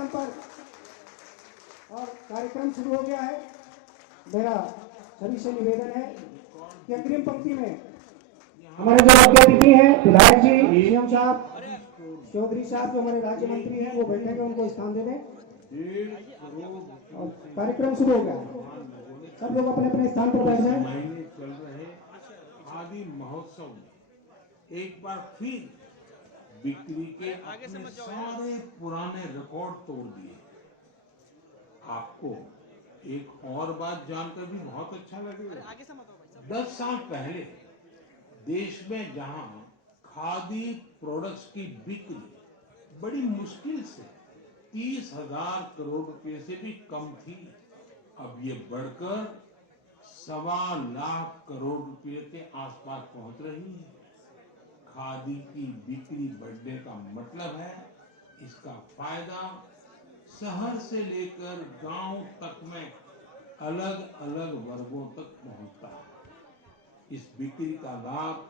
स्थान पर और कार्यक्रम शुरू हो गया है। मेरा सभी से निवेदन है कि अग्रिम पंक्ति में हमारे जो मुख्य अतिथि हैं विधायक जी, सीएम साहब, चौधरी साहब जो हमारे राज्य मंत्री हैं वो बैठेंगे, उनको स्थान दे दें। और कार्यक्रम शुरू हो गया, सब लोग अपने अपने स्थान पर बैठ जाएं। महीने चल रहे खादी महोत्सव में एक बार फिर बिक्री के अपने सारे पुराने रिकॉर्ड तोड़ दिए। आपको एक और बात जानकर भी बहुत अच्छा लगेगा। 10 साल पहले देश में जहां खादी प्रोडक्ट्स की बिक्री बड़ी मुश्किल से 30,000 करोड़ रुपए से भी कम थी, अब ये बढ़कर 1.25 करोड़ रुपए के आसपास पहुंच रही है। खादी की बिक्री बढ़ने का मतलब है इसका फायदा शहर से लेकर गांव तक में अलग अलग वर्गों तक पहुंचता है। इस बिक्री का लाभ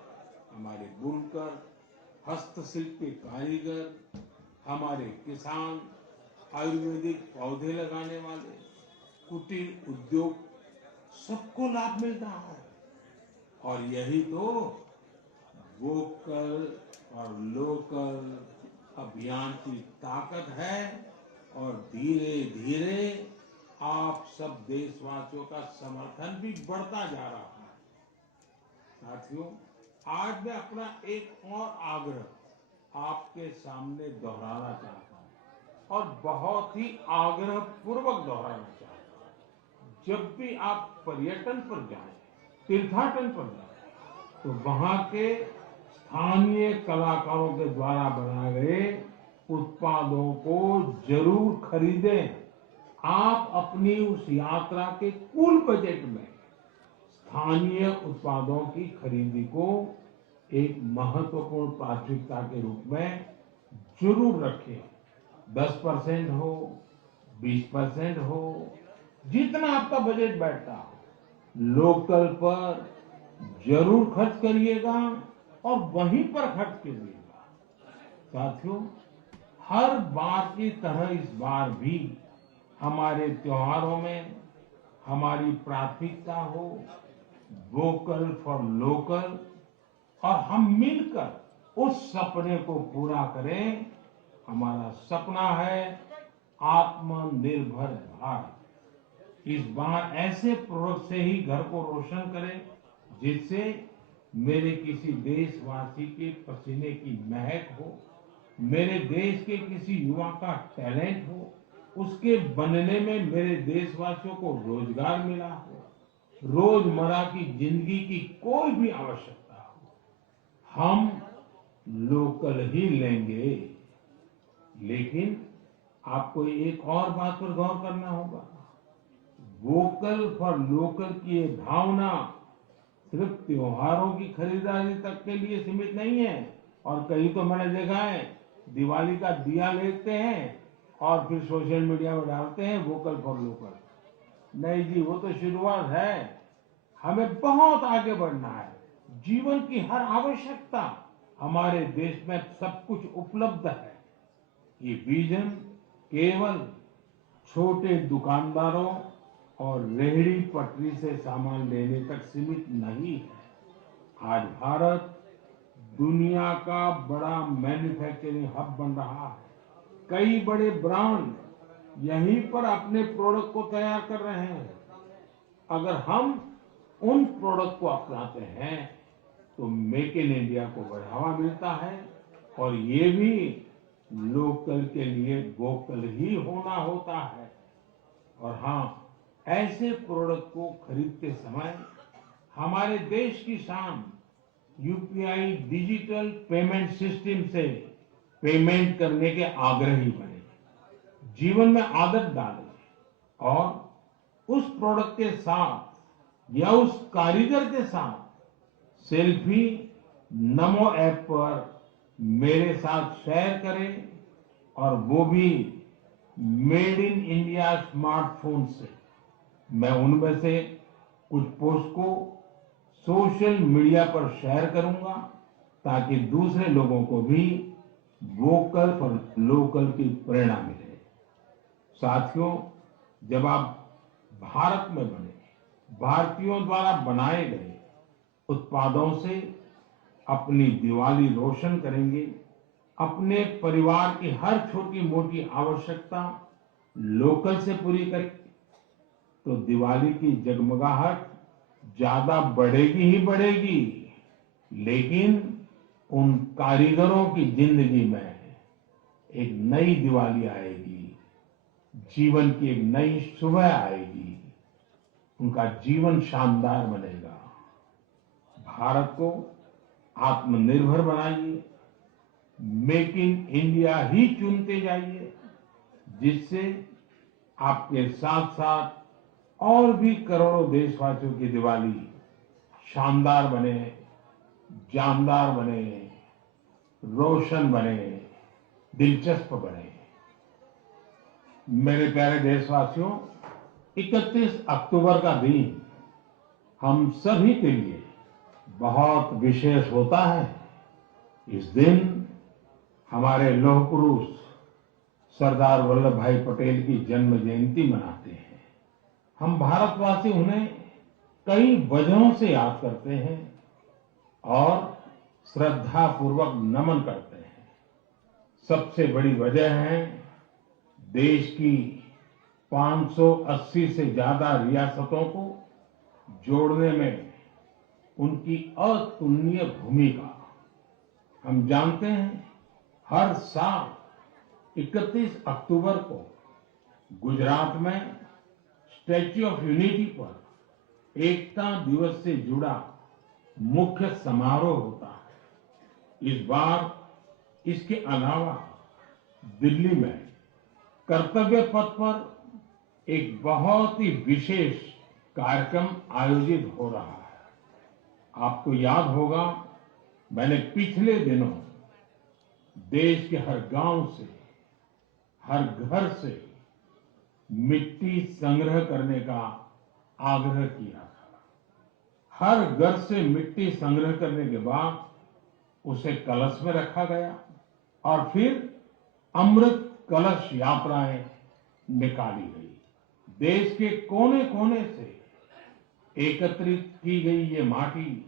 हमारे बुनकर, हस्तशिल्प के कारीगर, हमारे किसान, आयुर्वेदिक पौधे लगाने वाले, कुटीर उद्योग, सबको लाभ मिलता है। और यही तो वोकल और लोकल अभियान की ताकत है। और धीरे धीरे आप सब देशवासियों का समर्थन भी बढ़ता जा रहा है। साथियों, आज मैं अपना एक और आग्रह आपके सामने दोहराना चाहता हूं और बहुत ही आग्रह पूर्वक दोहराना चाहता हूं। जब भी आप पर्यटन पर जाएं, तीर्थाटन पर जाएं, तो वहां के स्थानीय कलाकारों के द्वारा बनाए गए उत्पादों को जरूर खरीदें। आप अपनी उस यात्रा के कुल बजट में स्थानीय उत्पादों की खरीदी को एक महत्वपूर्ण प्राथमिकता के रूप में जरूर रखें। 10% हो, 20% हो, जितना आपका बजट बैठता हो, लोकल पर जरूर खर्च करिएगा और वहीं पर खर्च कीजिएगा। साथियों, हर बार की तरह इस बार भी हमारे त्योहारों में हमारी प्राथमिकता हो वोकल फॉर लोकल, और हम मिलकर उस सपने को पूरा करें। हमारा सपना है आत्मनिर्भर भारत। इस बार ऐसे प्रोडक्ट से ही घर को रोशन करें जिससे मेरे किसी देशवासी के पसीने की महक हो, मेरे देश के किसी युवा का टैलेंट हो, उसके बनने में मेरे देशवासियों को रोजगार मिला हो, रोजमर्रा की जिंदगी की कोई भी आवश्यकता हो, हम लोकल ही लेंगे। लेकिन आपको एक और बात पर गौर करना होगा। वोकल फॉर लोकल की ये भावना सिर्फ त्योहारों की खरीदारी तक के लिए सीमित नहीं है। और कहीं तो मैंने देखा है दिवाली का दिया लेते हैं और फिर सोशल मीडिया में डालते हैं वोकल फॉर लोकल। नहीं जी, वो तो शुरुआत है। हमें बहुत आगे बढ़ना है। जीवन की हर आवश्यकता हमारे देश में सब कुछ उपलब्ध है। ये विजन केवल छोटे दुकानदारों और रेहड़ी पटरी से सामान लेने तक सीमित नहीं है। आज भारत दुनिया का बड़ा मैन्युफैक्चरिंग हब बन रहा है। कई बड़े ब्रांड यहीं पर अपने प्रोडक्ट को तैयार कर रहे हैं। अगर हम उन प्रोडक्ट को अपनाते हैं तो मेक इन इंडिया को बढ़ावा मिलता है और ये भी लोकल के लिए वोकल ही होना होता है। और हाँ, ऐसे प्रोडक्ट को खरीदते समय हमारे देश की शान यूपीआई डिजिटल पेमेंट सिस्टम से पेमेंट करने के आग्रही बने, जीवन में आदत डालें और उस प्रोडक्ट के साथ या उस कारीगर के साथ सेल्फी नमो ऐप पर मेरे साथ शेयर करें, और वो भी मेड इन इंडिया स्मार्टफोन से। मैं उनमें से कुछ पोस्ट को सोशल मीडिया पर शेयर करूंगा ताकि दूसरे लोगों को भी वोकल फॉर लोकल की प्रेरणा मिले। साथियों, जब आप भारत में बने, भारतीयों द्वारा बनाए गए उत्पादों से अपनी दिवाली रोशन करेंगे, अपने परिवार की हर छोटी मोटी आवश्यकता लोकल से पूरी करेंगे, तो दिवाली की जगमगाहट ज्यादा बढ़ेगी ही बढ़ेगी, लेकिन उन कारीगरों की जिंदगी में एक नई दिवाली आएगी, जीवन की एक नई सुबह आएगी, उनका जीवन शानदार बनेगा। भारत को आत्मनिर्भर बनाइए, मेक इन इंडिया ही चुनते जाइए, जिससे आपके साथ साथ और भी करोड़ों देशवासियों की दिवाली शानदार बने, जानदार बने, रोशन बने, दिलचस्प बने। मेरे प्यारे देशवासियों, 31 अक्टूबर का दिन हम सभी के लिए बहुत विशेष होता है। इस दिन हमारे लौह पुरुष सरदार वल्लभ भाई पटेल की जन्म जयंती मनाते हैं। हम भारतवासी उन्हें कई वजहों से याद करते हैं और श्रद्धा पूर्वक नमन करते हैं। सबसे बड़ी वजह है देश की 580 से ज्यादा रियासतों को जोड़ने में उनकी अतुलनीय भूमिका। हम जानते हैं, हर साल 31 अक्टूबर को गुजरात में स्टैच्यू ऑफ यूनिटी पर एकता दिवस से जुड़ा मुख्य समारोह होता है। इस बार इसके अलावा दिल्ली में कर्तव्य पथ पर एक बहुत ही विशेष कार्यक्रम आयोजित हो रहा है। आपको याद होगा, मैंने पिछले दिनों देश के हर गांव से, हर घर से मिट्टी संग्रह करने का आग्रह किया था। हर घर से मिट्टी संग्रह करने के बाद उसे कलश में रखा गया और फिर अमृत कलश यात्राएं निकाली गई। देश के कोने कोने से एकत्रित की गई ये माटी,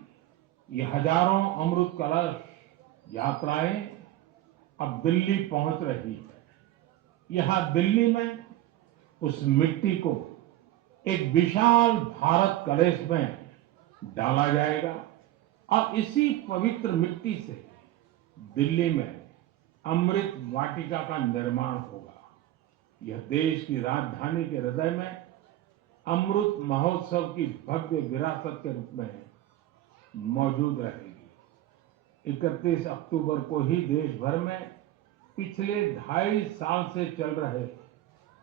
ये हजारों अमृत कलश यात्राएं अब दिल्ली पहुंच रही है। यहां दिल्ली में उस मिट्टी को एक विशाल भारत कलश में डाला जाएगा और इसी पवित्र मिट्टी से दिल्ली में अमृत वाटिका का निर्माण होगा। यह देश की राजधानी के हृदय में अमृत महोत्सव की भव्य विरासत के रूप में मौजूद रहेगी। 31 अक्टूबर को ही देश भर में पिछले 2.5 साल से चल रहे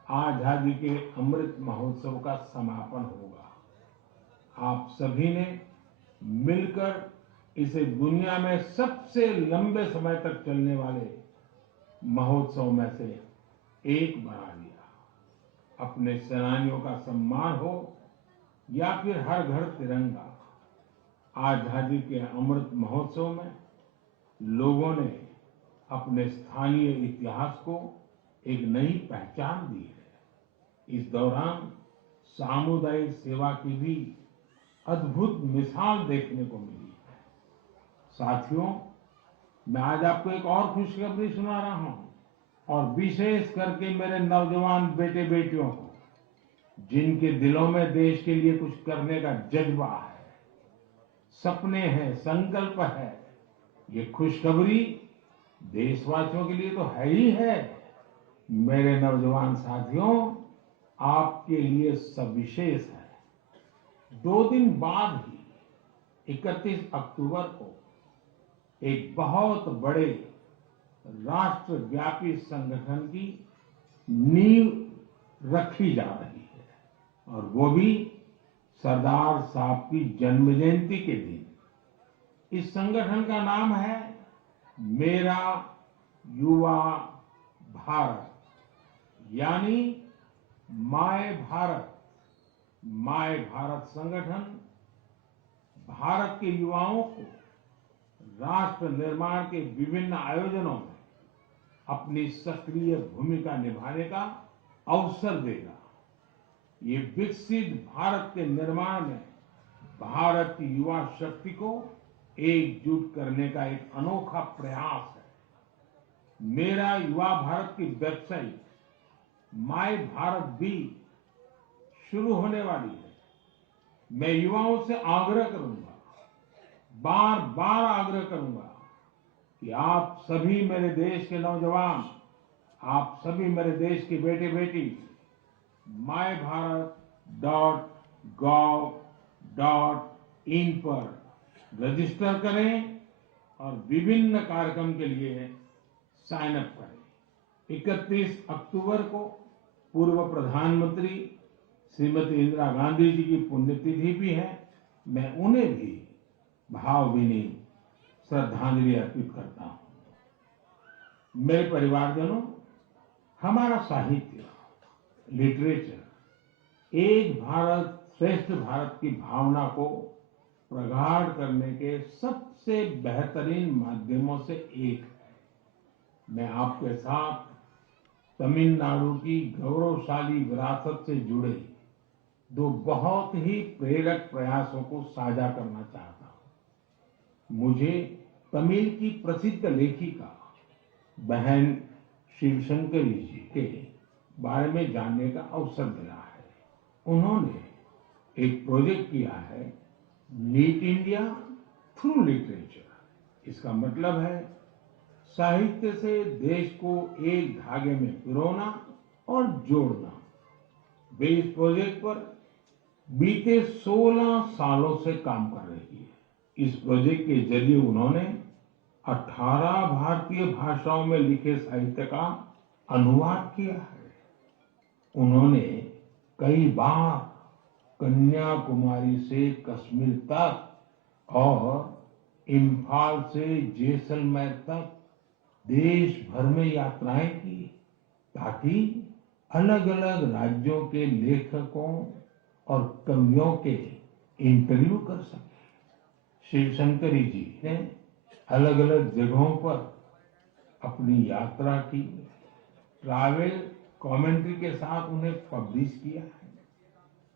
आजादी के अमृत महोत्सव का समापन होगा। आप सभी ने मिलकर इसे दुनिया में सबसे लंबे समय तक चलने वाले महोत्सव में से एक बना दिया। अपने सेनानियों का सम्मान हो या फिर हर घर तिरंगा, आजादी के अमृत महोत्सव में लोगों ने अपने स्थानीय इतिहास को एक नई पहचान दी है। इस दौरान सामुदायिक सेवा की भी अद्भुत मिसाल देखने को मिली है। साथियों, मैं आज आपको एक और खुशखबरी सुना रहा हूं, और विशेष करके मेरे नौजवान बेटे बेटियों को, जिनके दिलों में देश के लिए कुछ करने का जज्बा है, सपने हैं, संकल्प है। ये खुशखबरी देशवासियों के लिए तो है ही है। मेरे नौजवान साथियों, आपके लिए सविशेष है। 2 दिन बाद ही 31 अक्टूबर को एक बहुत बड़े राष्ट्रव्यापी संगठन की नींव रखी जा रही है, और वो भी सरदार साहब की जन्म जयंती के दिन। इस संगठन का नाम है मेरा युवा भारत, यानी माय भारत। माय भारत संगठन भारत के युवाओं को राष्ट्र निर्माण के विभिन्न आयोजनों में अपनी सक्रिय भूमिका निभाने का अवसर देगा। ये विकसित भारत के निर्माण में भारत की युवा शक्ति को एकजुट करने का एक अनोखा प्रयास है। मेरा युवा भारत की वेबसाइट माय भारत भी शुरू होने वाली है। मैं युवाओं से आग्रह करूंगा, बार बार आग्रह करूंगा कि आप सभी मेरे देश के नौजवान, आप सभी मेरे देश के बेटे बेटी myBharat.gov.in पर रजिस्टर करें और विभिन्न कार्यक्रम के लिए साइन अप करें। 31 अक्टूबर को पूर्व प्रधानमंत्री श्रीमती इंदिरा गांधी जी की पुण्यतिथि भी है। मैं उन्हें भी भावभीनी श्रद्धांजलि अर्पित करता हूं। मेरे परिवारजनों, हमारा साहित्य, लिटरेचर एक भारत श्रेष्ठ भारत की भावना को प्रगाढ़ करने के सबसे बेहतरीन माध्यमों से एक है। मैं आपके साथ तमिलनाडु की गौरवशाली विरासत से जुड़े दो बहुत ही प्रेरक प्रयासों को साझा करना चाहता हूं। मुझे तमिल की प्रसिद्ध लेखिका बहन शिवशंकरी जी के बारे में जानने का अवसर मिला है। उन्होंने एक प्रोजेक्ट किया है, नीट इंडिया थ्रू लिटरेचर। इसका मतलब है साहित्य से देश को एक धागे में पिरोना और जोड़ना। वे इस प्रोजेक्ट पर बीते 16 सालों से काम कर रही है। इस प्रोजेक्ट के जरिए उन्होंने 18 भारतीय भाषाओं में लिखे साहित्य का अनुवाद किया है। उन्होंने कई बार कन्याकुमारी से कश्मीर तक और इम्फाल से जैसलमेर तक देश भर में यात्राएं की, ताकि अलग अलग राज्यों के लेखकों और कवियों के इंटरव्यू कर सके। शिवशंकरी जी ने अलग अलग जगहों पर अपनी यात्रा की, ट्रैवल कमेंट्री के साथ उन्हें पब्लिश किया है।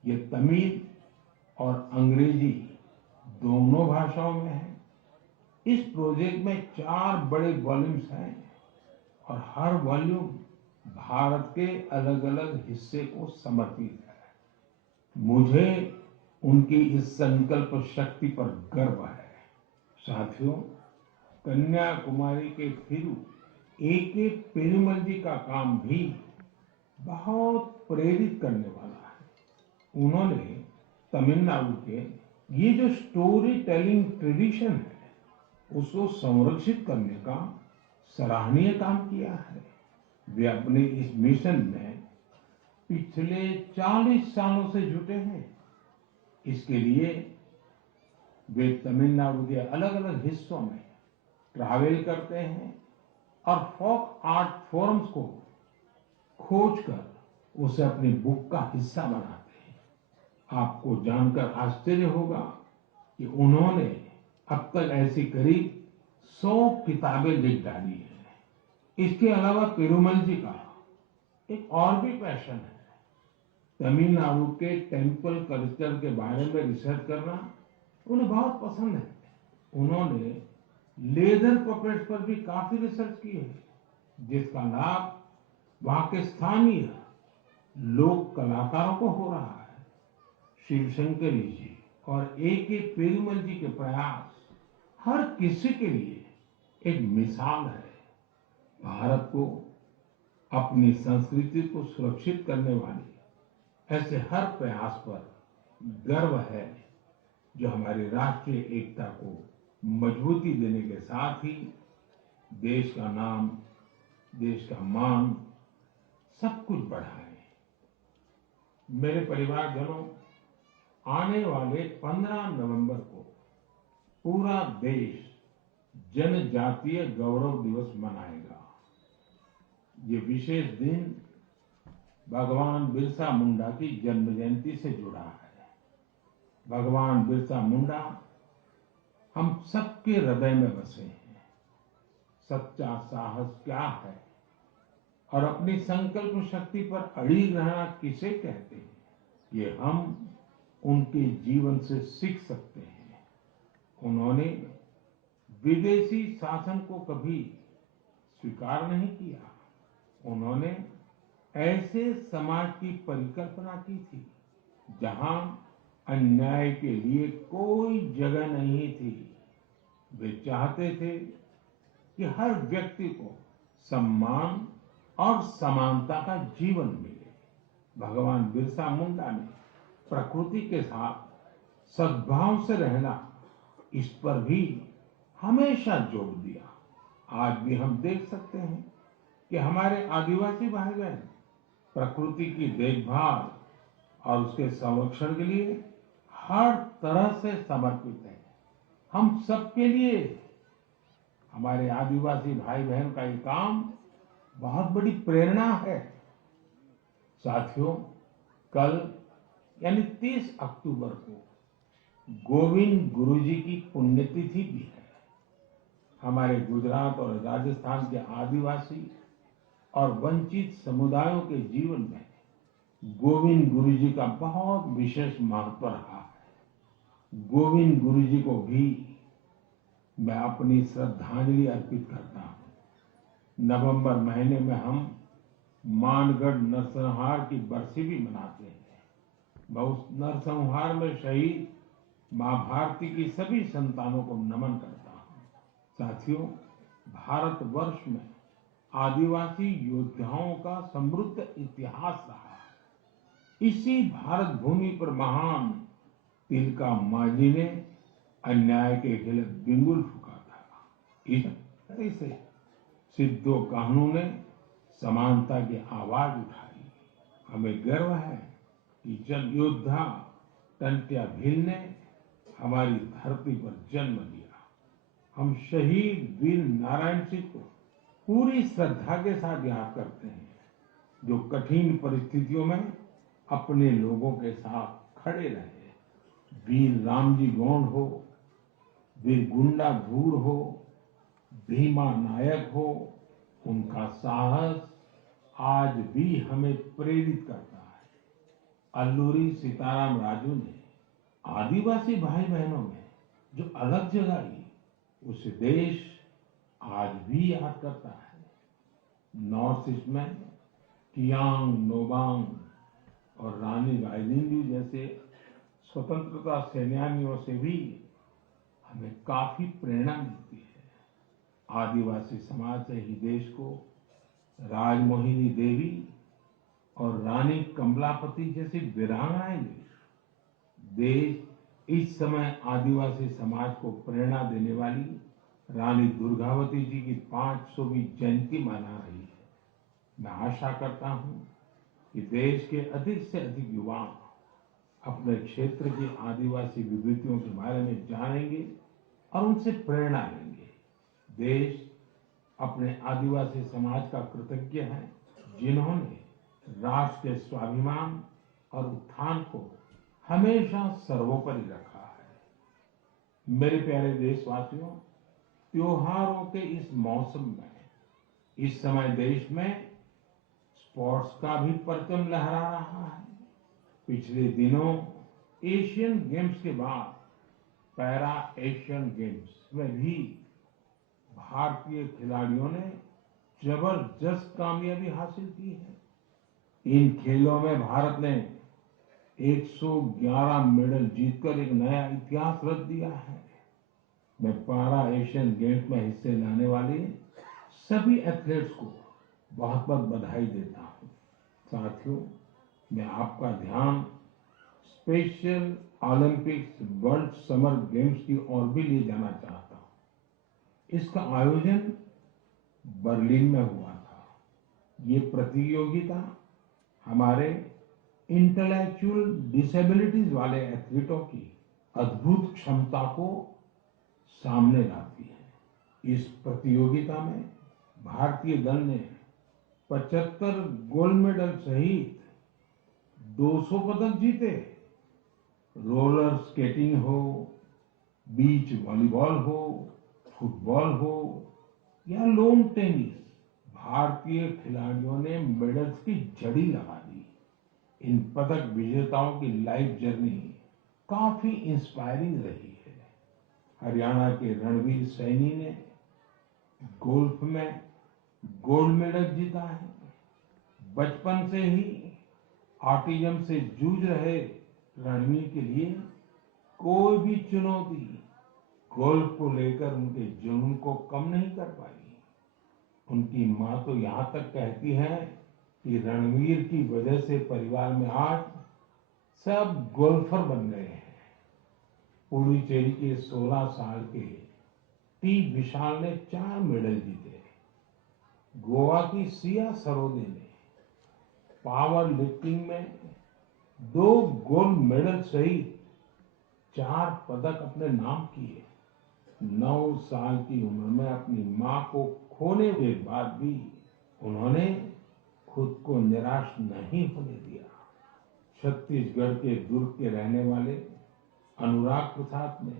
ये तमिल और अंग्रेजी दोनों भाषाओं में है। इस प्रोजेक्ट में 4 बड़े वॉल्यूम्स हैं और हर वॉल्यूम भारत के अलग अलग हिस्से को समर्पित है। मुझे उनकी इस संकल्प शक्ति पर गर्व है। साथियों, कन्याकुमारी के थिरु ए.के. पेरुमल जी का काम भी बहुत प्रेरित करने वाला है। उन्होंने तमिलनाडु के ये जो स्टोरी टेलिंग ट्रेडिशन है, उसको संरक्षित करने का सराहनीय काम किया है। वे अपने इस मिशन में पिछले 40 सालों से जुटे हैं। इसके लिए वे तमिलनाडु के अलग अलग हिस्सों में ट्रैवल करते हैं और फोक आर्ट फोरम्स को खोजकर उसे अपनी बुक का हिस्सा बनाते हैं। आपको जानकर आश्चर्य होगा कि उन्होंने अब तक ऐसी करीब 100 किताबें लिख डाली हैं। इसके अलावा पेरुमल जी का एक और भी पैशन है। तमिलनाडु के टेम्पल कल्चर के बारे में रिसर्च करना उन्हें बहुत पसंद है। उन्होंने लेदर पपेट्स पर भी काफी रिसर्च की है, जिसका लाभ वहां के स्थानीय लोक कलाकारों को हो रहा है। शिवशंकरी जी और ए.के. पेरुमल जी के प्रयास हर किसी के लिए एक मिसाल है। भारत को अपनी संस्कृति को सुरक्षित करने वाले ऐसे हर प्रयास पर गर्व है, जो हमारी राष्ट्रीय एकता को मजबूती देने के साथ ही देश का नाम, देश का मान सब कुछ बढ़ाए। मेरे परिवारजनों, आने वाले 15 नवंबर को पूरा देश जनजातीय गौरव दिवस मनाएगा। ये विशेष दिन भगवान बिरसा मुंडा की जन्म जयंती से जुड़ा है। भगवान बिरसा मुंडा हम सबके हृदय में बसे हैं। सच्चा साहस क्या है और अपनी संकल्प शक्ति पर अड़ी रहना किसे कहते हैं, ये हम उनके जीवन से सीख सकते हैं। उन्होंने विदेशी शासन को कभी स्वीकार नहीं किया। उन्होंने ऐसे समाज की परिकल्पना की थी जहां अन्याय के लिए कोई जगह नहीं थी। वे चाहते थे कि हर व्यक्ति को सम्मान और समानता का जीवन मिले। भगवान बिरसा मुंडा ने प्रकृति के साथ सद्भाव से रहना, इस पर भी हमेशा जोर दिया। आज भी हम देख सकते हैं कि हमारे आदिवासी भाई बहन प्रकृति की देखभाल और उसके संरक्षण के लिए हर तरह से समर्पित हैं। हम सबके लिए हमारे आदिवासी भाई बहन का ये काम बहुत बड़ी प्रेरणा है। साथियों, कल यानी 30 अक्टूबर को गोविंद गुरु जी की पुण्यतिथि भी है। हमारे गुजरात और राजस्थान के आदिवासी और वंचित समुदायों के जीवन में गोविंद गुरु जी का बहुत विशेष महत्व रहा है। गोविंद गुरु जी को भी मैं अपनी श्रद्धांजलि अर्पित करता हूँ। नवंबर महीने में हम मानगढ़ नरसंहार की बरसी भी मनाते हैं। मैं उस नरसंहार में शहीद मां भारती की सभी संतानों को नमन करता हूँ। साथियों, भारतवर्ष में आदिवासी योद्धाओं का समृद्ध इतिहास रहा है। इसी भारत भूमि पर महान तिलका मांझी ने अन्याय के खिलाफ बिगुल फूंका था। इस धरती से सिद्धो कान्हू ने समानता की आवाज उठाई। हमें गर्व है कि जन योद्धा टंट्या भील ने हमारी धरती पर जन्म लिया। हम शहीद वीर नारायण सिंह को पूरी श्रद्धा के साथ याद करते हैं, जो कठिन परिस्थितियों में अपने लोगों के साथ खड़े रहे। वीर रामजी गौंड हो, वीर गुंडा धूर हो, भीमा नायक हो, उनका साहस आज भी हमें प्रेरित करता है। अल्लूरी सीताराम राजू ने आदिवासी भाई बहनों में जो अलग जगाई, उसे देश आज भी याद करता है। नॉर्थ ईस्ट में कियांग नोबांग और रानी गाइदिन्यू जैसे स्वतंत्रता सेनानियों से भी हमें काफी प्रेरणा मिलती है। आदिवासी समाज से ही देश को राजमोहिनी देवी और रानी कमलापति जैसी वीरांगनाएं मिली। देश इस समय आदिवासी समाज को प्रेरणा देने वाली रानी दुर्गावती जी की 500वीं जयंती मना रही है। मैं आशा करता हूं कि देश के अधिक से अधिक युवा अपने क्षेत्र की आदिवासी विभूतियों के बारे में जानेंगे और उनसे प्रेरणा लेंगे। देश अपने आदिवासी समाज का कृतज्ञ है, जिन्होंने राष्ट्र के स्वाभिमान और उत्थान को हमेशा सर्वोपरि रखा है। मेरे प्यारे देशवासियों, त्योहारों के इस मौसम में इस समय देश में स्पोर्ट्स का भी परचम लहरा रहा है। पिछले दिनों एशियन गेम्स के बाद पैरा एशियन गेम्स में भी भारतीय खिलाड़ियों ने जबरदस्त कामयाबी हासिल की है। इन खेलों में भारत ने 111 मेडल जीतकर एक नया इतिहास रच दिया है। मैं पैरा एशियन गेम्स में हिस्से लेने वाले सभी एथलीट्स को बहुत बहुत बधाई देता हूं। साथियों, मैं आपका ध्यान special Olympics world summer games की ओर भी ले जाना चाहता हूं। इसका आयोजन बर्लिन में हुआ था। ये प्रतियोगिता हमारे इंटेलेक्चुअल डिसेबिलिटीज वाले एथलीटों की अद्भुत क्षमता को सामने लाती है। इस प्रतियोगिता में भारतीय दल ने 75 गोल्ड मेडल सहित 200 पदक जीते। रोलर स्केटिंग हो, बीच वॉलीबॉल हो, फुटबॉल हो या लॉन टेनिस, भारतीय खिलाड़ियों ने मेडल्स की झड़ी लगा दी। इन पदक विजेताओं की लाइफ जर्नी काफी इंस्पायरिंग रही है। हरियाणा के रणवीर सैनी ने गोल्फ में गोल्ड मेडल जीता है। बचपन से ही ऑटिज्म से जूझ रहे रणवीर के लिए कोई भी चुनौती गोल्फ को लेकर उनके जुनून को कम नहीं कर पाई। उनकी मां तो यहां तक कहती है कि रणवीर की वजह से परिवार में आज सब गोल्फर बन गए हैं। पुडुचेरी के 16 साल के टी विशाल ने 4 मेडल जीते। गोवा की सिया सरोदे ने पावर लिफ्टिंग में 2 गोल्ड मेडल सहित 4 पदक अपने नाम किए। 9 साल की उम्र में अपनी मां को खोने के बाद भी उन्होंने खुद को निराश नहीं होने दिया। छत्तीसगढ़ के दुर्ग के रहने वाले अनुराग प्रसाद ने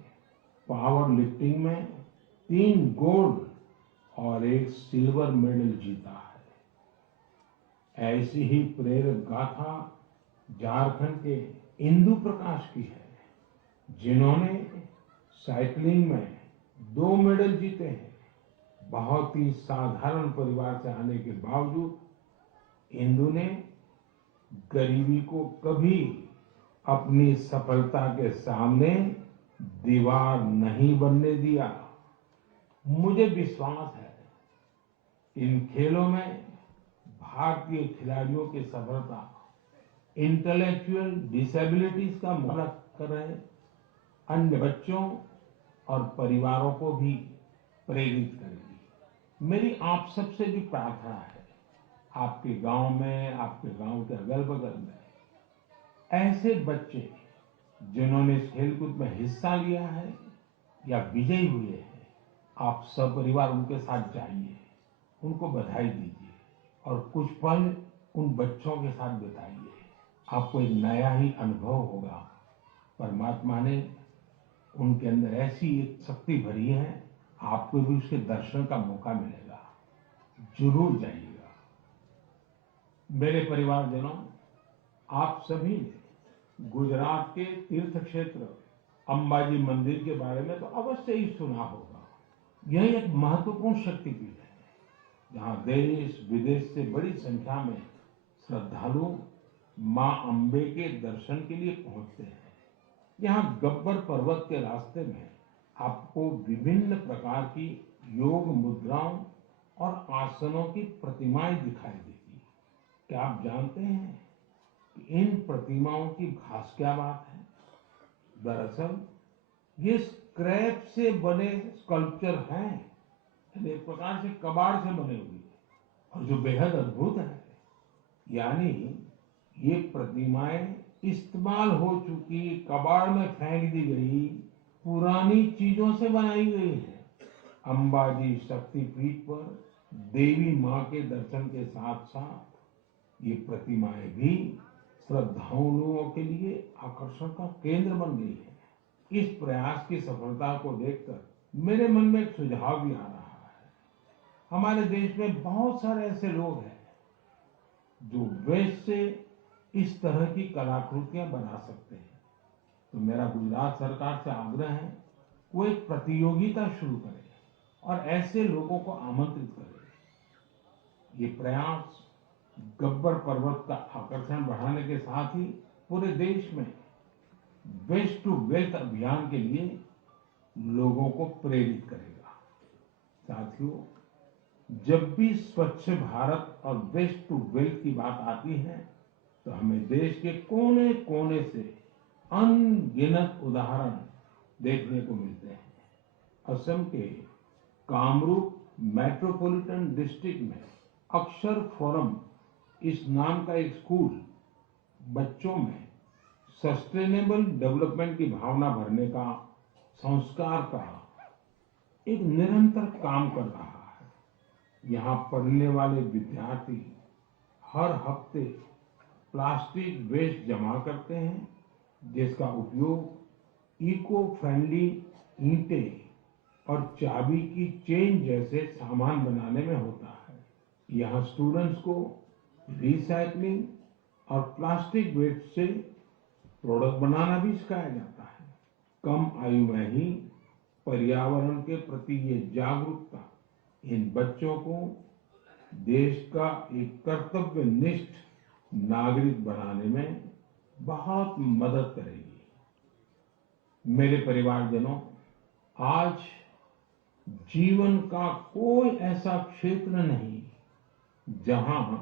पावर लिफ्टिंग में 3 गोल्ड और 1 सिल्वर मेडल जीता है। ऐसी ही प्रेरक गाथा झारखंड के इंदु प्रकाश की है, जिन्होंने साइकिलिंग में 2 मेडल जीते हैं। बहुत ही साधारण परिवार से आने के बावजूद इंदु ने गरीबी को कभी अपनी सफलता के सामने दीवार नहीं बनने दिया। मुझे विश्वास है इन खेलों में भारतीय खिलाड़ियों की सफलता इंटेलेक्चुअल डिसेबिलिटीज का मुकाबला कर रहे अन्य बच्चों और परिवारों को भी प्रेरित करेगी। मेरी आप सबसे भी प्रार्थना है, आपके गांव में, आपके गांव के अगल बगल में ऐसे बच्चे जिन्होंने इस खेलकूद में हिस्सा लिया है या विजयी हुए हैं, आप सब परिवार उनके साथ जाइए, उनको बधाई दीजिए और कुछ पल उन बच्चों के साथ बिताइए। आपको एक नया ही अनुभव होगा। परमात्मा ने उनके अंदर ऐसी एक शक्ति भरी है, आपको भी उसके दर्शन का मौका मिलेगा। जरूर जाइएगा। मेरे परिवारजनों, आप सभी ने गुजरात के तीर्थ क्षेत्र अंबाजी मंदिर के बारे में तो अवश्य ही सुना होगा। यह एक महत्वपूर्ण शक्तिपीठ है, जहां देश विदेश से बड़ी संख्या में श्रद्धालु मां अंबे के दर्शन के लिए पहुंचते हैं। यहाँ गब्बर पर्वत के रास्ते में आपको विभिन्न प्रकार की योग मुद्राओं और आसनों की प्रतिमाएं दिखाई देगी। क्या आप जानते हैं कि इन प्रतिमाओं की खास क्या बात है? दरअसल ये स्क्रैप से बने स्कल्पचर हैं, यानी एक प्रकार से कबाड़ से बने हुए, और जो बेहद अद्भुत है। यानी ये प्रतिमाएं इस्तेमाल हो चुकी, कबाड़ में फेंक दी गई पुरानी चीजों से बनाई गई है। अंबाजी शक्तिपीठ पर देवी मां के दर्शन के साथ साथ ये प्रतिमाएं भी श्रद्धालुओं के लिए आकर्षण का केंद्र बन गई है। इस प्रयास की सफलता को देखकर मेरे मन में एक सुझाव भी आ रहा है। हमारे देश में बहुत सारे ऐसे लोग हैं जो वेस्ट से इस तरह की कलाकृतियां बना सकते हैं। तो मेरा गुजरात सरकार से आग्रह है, वो एक प्रतियोगिता शुरू करे और ऐसे लोगों को आमंत्रित करे। ये प्रयास गब्बर पर्वत का आकर्षण बढ़ाने के साथ ही पूरे देश में वेस्ट टू वेल्थ अभियान के लिए लोगों को प्रेरित करेगा। साथियों, जब भी स्वच्छ भारत और वेस्ट टू वेल्थ की बात आती है, तो हमें देश के कोने कोने से अनगिनत उदाहरण देखने को मिलते हैं। असम के कामरूप मेट्रोपॉलिटन डिस्ट्रिक्ट में अक्षर फोरम इस नाम का एक स्कूल बच्चों में सस्टेनेबल डेवलपमेंट की भावना भरने का, संस्कार का एक निरंतर काम कर रहा है। यहाँ पढ़ने वाले विद्यार्थी हर हफ्ते प्लास्टिक वेस्ट जमा करते हैं, जिसका उपयोग इको फ्रेंडली ईंटें और चाबी की चेन जैसे सामान बनाने में होता है। यहाँ स्टूडेंट्स को रिसाइकलिंग और प्लास्टिक वेस्ट से प्रोडक्ट बनाना भी सिखाया जाता है। कम आयु में ही पर्यावरण के प्रति ये जागरूकता इन बच्चों को देश का एक कर्तव्यनिष्ठ नागरिक बनाने में बहुत मदद करेगी। मेरे परिवारजनों, आज जीवन का कोई ऐसा क्षेत्र नहीं जहां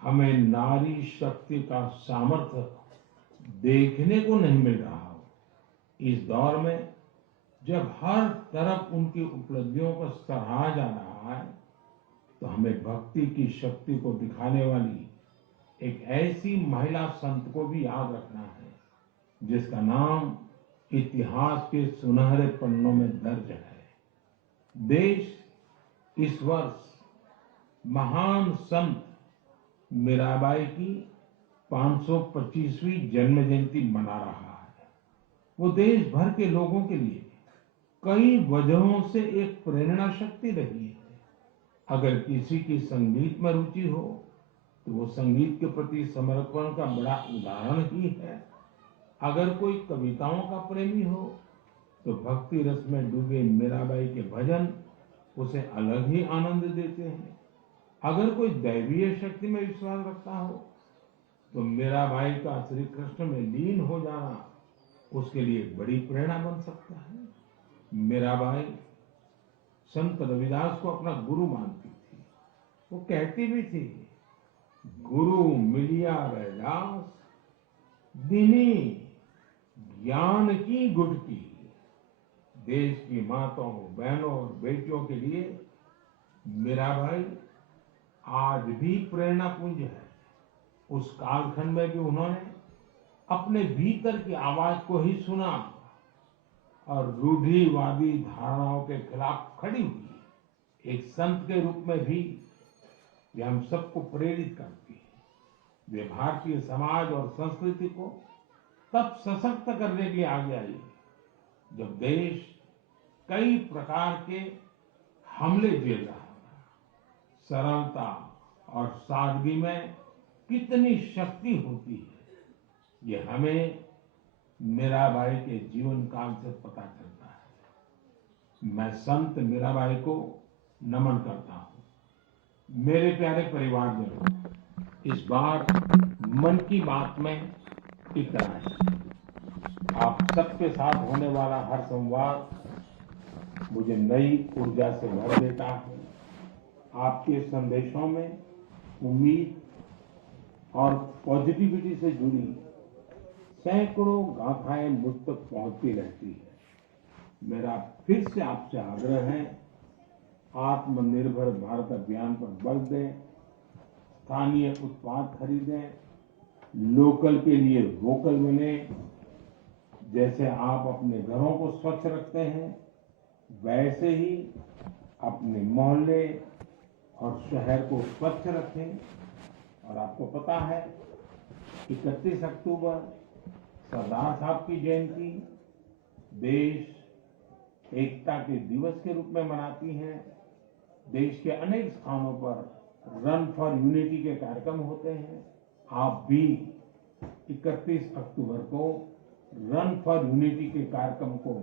हमें नारी शक्ति का सामर्थ्य देखने को नहीं मिल रहा हो। इस दौर में जब हर तरफ उनकी उपलब्धियों को सराहा जा रहा है, तो हमें भक्ति की शक्ति को दिखाने वाली एक ऐसी महिला संत को भी याद रखना है, जिसका नाम इतिहास के सुनहरे पन्नों में दर्ज है। देश इस वर्ष महान संत मीराबाई की 525वीं जन्म जयंती मना रहा है। वो देश भर के लोगों के लिए कई वजहों से एक प्रेरणा शक्ति रही है। अगर किसी की संगीत में रुचि हो तो वो संगीत के प्रति समर्पण का बड़ा उदाहरण ही है। अगर कोई कविताओं का प्रेमी हो तो भक्ति रस में डूबे मीराबाई के भजन उसे अलग ही आनंद देते हैं। अगर कोई दैवीय शक्ति में विश्वास रखता हो तो मीराबाई का श्री कृष्ण में लीन हो जाना उसके लिए बड़ी प्रेरणा बन सकता है। मीराबाई संत रविदास को अपना गुरु मानती थी। वो कहती भी थी, गुरु मिलिया रैदास दीनी ज्ञान की गुटकी। देश की माताओं, बहनों और बेटियों के लिए मीराबाई आज भी प्रेरणा पुंज है। उस कालखंड में भी उन्होंने अपने भीतर की आवाज को ही सुना और रूढ़िवादी धारणाओं के खिलाफ खड़ी हुई। एक संत के रूप में भी वे हम सबको प्रेरित करती है। वे भारतीय समाज और संस्कृति को तब सशक्त करने के लिए आगे आई जब देश कई प्रकार के हमले झेल रहा था। सरलता और सादगी में कितनी शक्ति होती है, ये हमें मीराबाई के जीवन काल से पता चलता है। मैं संत मीराबाई को नमन करता हूँ। मेरे प्यारे परिवारजनों, इस बार मन की बात में इतना ही। आप सबके साथ होने वाला हर संवाद मुझे नई ऊर्जा से भर देता है। आपके संदेशों में उम्मीद और पॉजिटिविटी से जुड़ी सैकड़ों गाथाएं मुझ तक पहुंचती रहती है। मेरा फिर से आपसे आग्रह है, आत्मनिर्भर भारत अभियान पर बल दें, स्थानीय उत्पाद खरीदें, लोकल के लिए वोकल बने। जैसे आप अपने घरों को स्वच्छ रखते हैं, वैसे ही अपने मोहल्ले और शहर को स्वच्छ रखें। और आपको पता है, 31 अक्टूबर सरदार साहब की जयंती देश एकता के दिवस के रूप में मनाती है। देश के अनेक स्थानों पर रन फॉर यूनिटी के कार्यक्रम होते हैं। आप भी 31 अक्टूबर को रन फॉर यूनिटी के कार्यक्रम को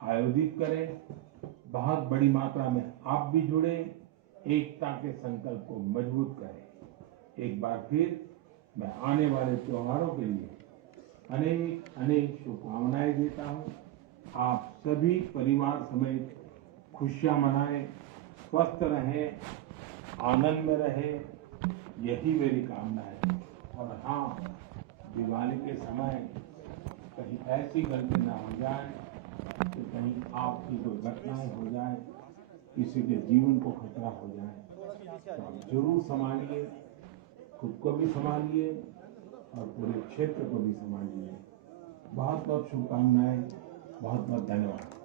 आयोजित करें। बहुत बड़ी मात्रा में आप भी जुड़े, एकता के संकल्प को मजबूत करें। एक बार फिर मैं आने वाले त्योहारों के लिए अनेक अनेक शुभकामनाएं देता हूं। आप सभी परिवार समेत खुशियां मनाएं, स्वस्थ रहें, आनंद में रहें, यही मेरी कामना है। और हाँ, दिवाली के समय कहीं ऐसी गलती ना हो जाए कि कहीं आपकी कोई घटनाएं हो जाए, किसी के जीवन को खतरा हो जाए, तो आप जरूर संभालिए, खुद को भी संभालिए और पूरे क्षेत्र को भी संभालिए। बहुत बहुत शुभकामनाएं, बहुत बहुत धन्यवाद।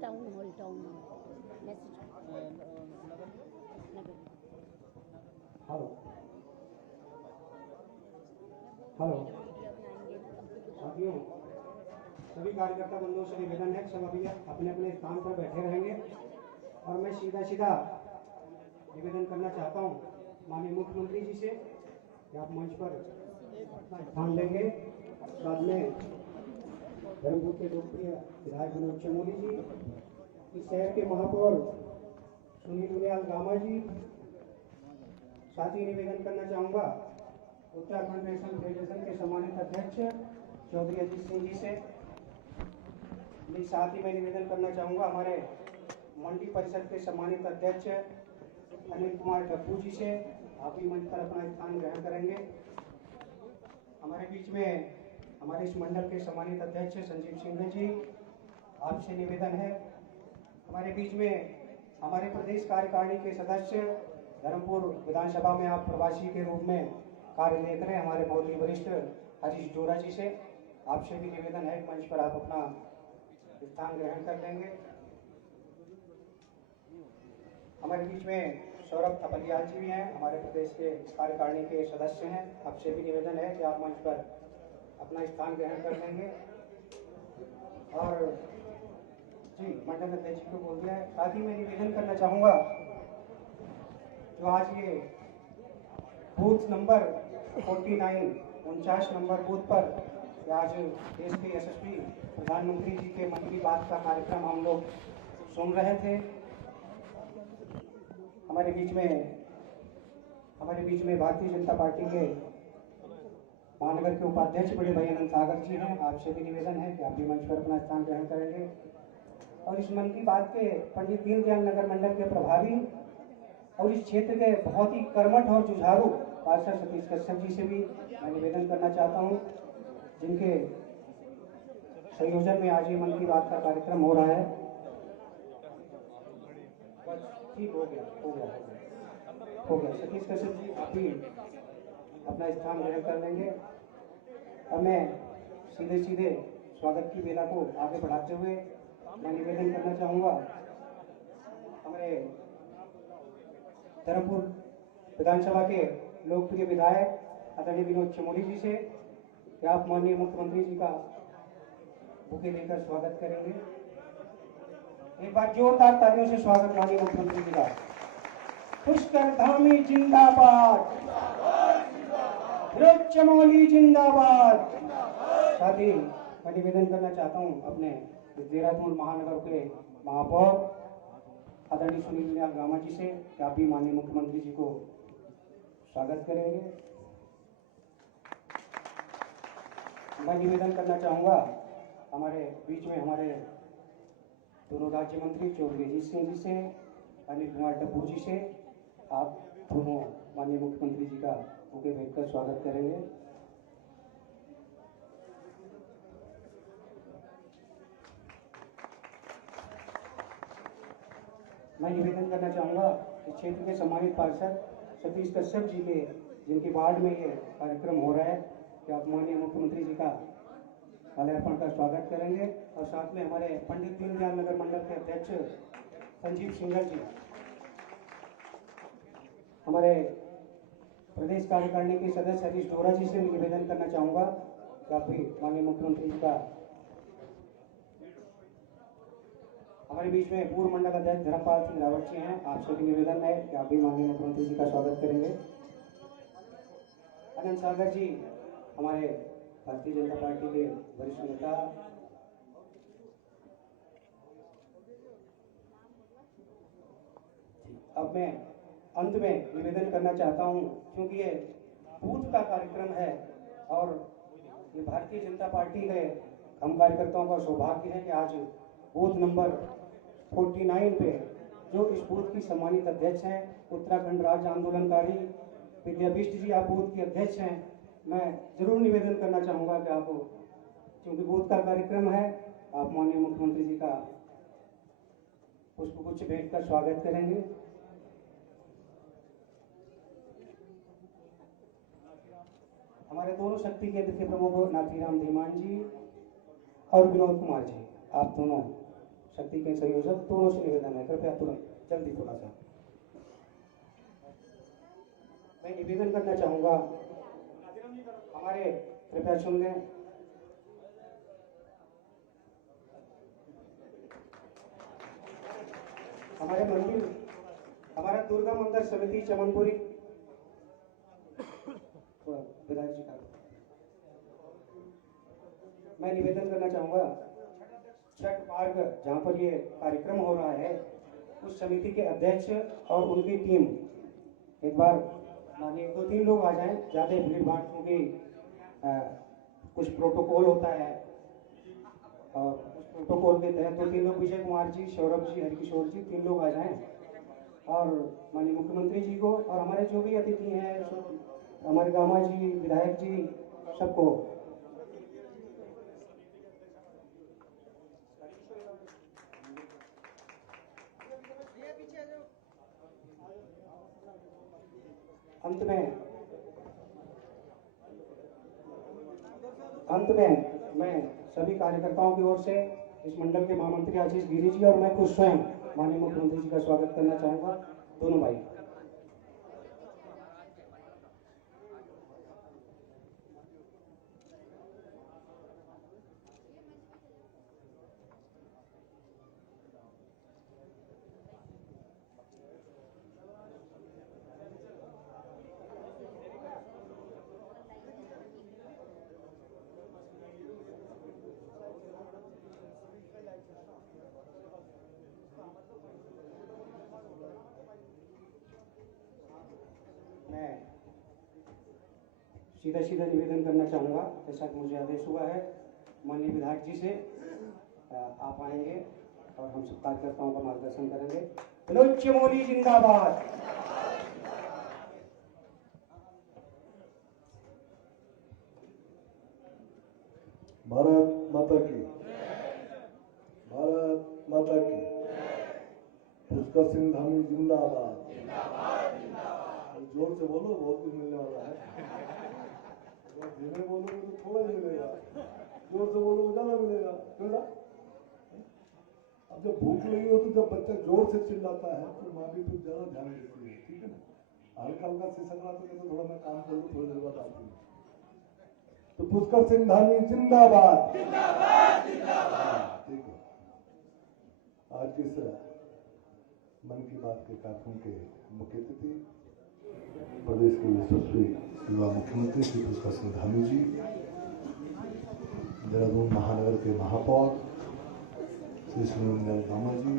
टाउन हॉल हेलो हेलो साथियों, सभी कार्यकर्ता बंधुओं से निवेदन है, सब अभी अपने अपने स्थान पर बैठे रहेंगे और मैं सीधा सीधा निवेदन करना चाहता हूँ माननीय मुख्यमंत्री जी से कि आप मंच पर अपना स्थान लेंगे। बाद में धर्मपुर के लोकप्रिय विधायक विनोद चमोली जी, इस शहर के महापौर सुनील उनियाल गामा जी, साथ ही निवेदन करना चाहूँगा उत्तराखंड नेशनल फेडरेशन के सम्मानित अध्यक्ष चौधरी अजीत सिंह जी से। साथ ही मैं निवेदन करना चाहूँगा हमारे मंडी परिषद के सम्मानित अध्यक्ष अनिल कुमार डब्बू जी से। आप भी मंच पर अपना स्थान ग्रहण करेंगे। हमारे बीच में हमारे इस मंडल के सम्मानित अध्यक्ष संजीव सिंह जी, आपसे निवेदन है। हमारे बीच में हमारे प्रदेश कार्यकारिणी के सदस्य धर्मपुर विधानसभा में आप प्रवासी के रूप में कार्य देख रहे हैं हमारे बहुत ही वरिष्ठ हरीश डोरा जी से। आपसे भी निवेदन है मंच पर आप अपना स्थान ग्रहण कर लेंगे। हमारे बीच में सौरभ थपलियाल जी भी हैं, हमारे प्रदेश के कार्यकारिणी के सदस्य हैं। आपसे भी निवेदन है कि आप मंच पर अपना स्थान ग्रहण कर लेंगे। और जी मंडल अध्यक्ष जी को बोल दिया है। साथ ही मैं निवेदन करना चाहूँगा जो आज ये बूथ नंबर 49 49 नंबर बूथ पर आज देश के यशस्वी प्रधानमंत्री जी के मन की बात का कार्यक्रम हम लोग सुन रहे थे। हमारे बीच में भारतीय जनता पार्टी के महानगर के उपाध्यक्ष बड़े भाई अनंत सागर जी हैं। आपसे भी निवेदन है कि आप भी मंच पर अपना स्थान ग्रहण करेंगे। और इस मन की बात के पंडित दीनदयाल नगर मंडल के प्रभारी और इस क्षेत्र के बहुत ही कर्मठ और जुझारू पार्षद सतीश कश्यप जी से भी मैं निवेदन करना चाहता हूं, जिनके संयोजन में आज ये मन की बात का कार्यक्रम हो रहा है। ठीक हो गया सतीश कश्यप जी, आप भी अपना स्थान ग्रहण कर लेंगे। अब मैं सीधे स्वागत की बेला को आगे बढ़ाते हुए मैं निवेदन करना चाहूँगा हमारे धर्मपुर विधानसभा के लोकप्रिय विधायक आदरणीय विनोद चमोली जी से कि आप माननीय मुख्यमंत्री जी का बुके देकर स्वागत करेंगे। एक बार जोरदार तालियों से स्वागत माननीय मुख्यमंत्री जी का। पुष्कर धामी जिंदाबाद, विनोद चमोली जिंदाबाद। साथ ही मैं निवेदन करना चाहता हूँ अपने देहरादून महानगर के महापौर आदरणीय सुनील उनियाल गामा जी से कि आप भी माननीय मुख्यमंत्री जी को स्वागत करेंगे। मैं निवेदन करना चाहूँगा हमारे बीच में हमारे दोनों राज्य मंत्री चौधरी अजीत सिंह जी से, अनिल कुमार डब्बू जी से, आप दोनों माननीय मुख्यमंत्री जी का बुके भेजकर स्वागत करेंगे। मैं निवेदन करना चाहूँगा इस क्षेत्र के सम्मानित पार्षद सतीश कश्यप जी के, जिनके वार्ड में ये कार्यक्रम हो रहा है, कि आप माननीय मुख्यमंत्री जी का माल्यार्पण का स्वागत करेंगे। और साथ में हमारे पंडित दीनदयाल नगर मंडल के अध्यक्ष संजीव सिंह जी, हमारे प्रदेश कार्यकारिणी के सदस्य हरीश डोरा जी से निवेदन करना चाहूँगा कि आप भी माननीय मुख्यमंत्री जी का। हमारे बीच में पूर्व मंडल अध्यक्ष धर्मपाल सिंह रावत जी हैं। आपसे भी निवेदन है कि आप भी माननीय मुख्यमंत्री जी का स्वागत करेंगे। अनंत सागर जी हमारे भारतीय जनता पार्टी के वरिष्ठ नेता। अब मैं अंत में निवेदन करना चाहता हूं, क्योंकि ये बूथ का कार्यक्रम है और ये भारतीय जनता पार्टी के हम कार्यकर्ताओं का सौभाग्य है कि आज बूथ नंबर 49 पे जो इस बूथ की सम्मानित अध्यक्ष हैं उत्तराखंड राज्य आंदोलनकारी विद्या बिष्ट जी, आप बूथ के अध्यक्ष हैं। मैं जरूर निवेदन करना चाहूँगा कि आप, क्योंकि बूथ का कार्यक्रम है, आप माननीय मुख्यमंत्री जी का पुष्पगुच्छ भेंट कर स्वागत करेंगे। हमारे दोनों शक्ति केंद्र के प्रमुख नाथीराम धीमान जी और विनोद कुमार जी, आप दोनों शक्ति के संयोजक, दोनों से निवेदन है कृपया तुरंत जल्दी थोड़ा सा मैं निवेदन करना चाहूंगा। हमारे कृपया सुन लें। हमारे मंदिर, हमारा दुर्गा मंदिर समिति चमनपुरी विधायक जी का मैं निवेदन करना चाहूंगा, छठ मार्ग जहाँ पर ये कार्यक्रम हो रहा है उस समिति के अध्यक्ष और उनकी टीम एक बार मानिए 2-3 लोग आ जाएं, ज़्यादा भीड़ भाड़ क्योंकि कुछ प्रोटोकॉल होता है और उस प्रोटोकॉल के तहत 2-3 लोग, विजय कुमार जी, सौरभ जी, हरिकिशोर जी, 3 लोग आ जाएं और माननीय मुख्यमंत्री जी को और हमारे जो भी अतिथि हैं, हमारे गामा जी, विधायक जी, सबको अंत में मैं सभी कार्यकर्ताओं की ओर से इस मंडल के महामंत्री आशीष गिरी जी और मैं खुद स्वयं माननीय मुख्यमंत्री जी का स्वागत करना चाहूंगा। दोनों भाई मैं सीधा निवेदन करना चाहूँगा, जैसा कि मुझे आदेश हुआ है माननीय विधायक जी से, आप आएंगे और हम सब कार्यकर्ताओं का मार्गदर्शन करेंगे। विनोद चमोली जिंदाबाद। भारत माता की, भारत माता की। पुष्कर सिंह धामी जिंदाबाद। जोर से बोलो, बहुत कुछ मिलने वाला है। धीरे बोलोगे तो थोड़ा ही मिलेगा, जोर से बोलोगे ज्यादा मिलेगा। बेटा अब जब भूख लगी हो तो जब बच्चा जोर से चिल्लाता है तो माँ भी कुछ ज्यादा ध्यान देती है, ठीक है ना। हल्का हल्का सिसकना तो थोड़ा मैं काम कर लूँ, थोड़ी देर बाद आती हूँ। तो पुष्कर सिंह धामी जिंदाबाद। ठीक है। आज के इस मन की बात के कार्यक्रम के मुख्य अतिथि प्रदेश के यशस्वी युवा मुख्यमंत्री श्री पुष्कर सिंह धामी जी, देहरादून महानगर के महापौर श्री सुनील गामा जी,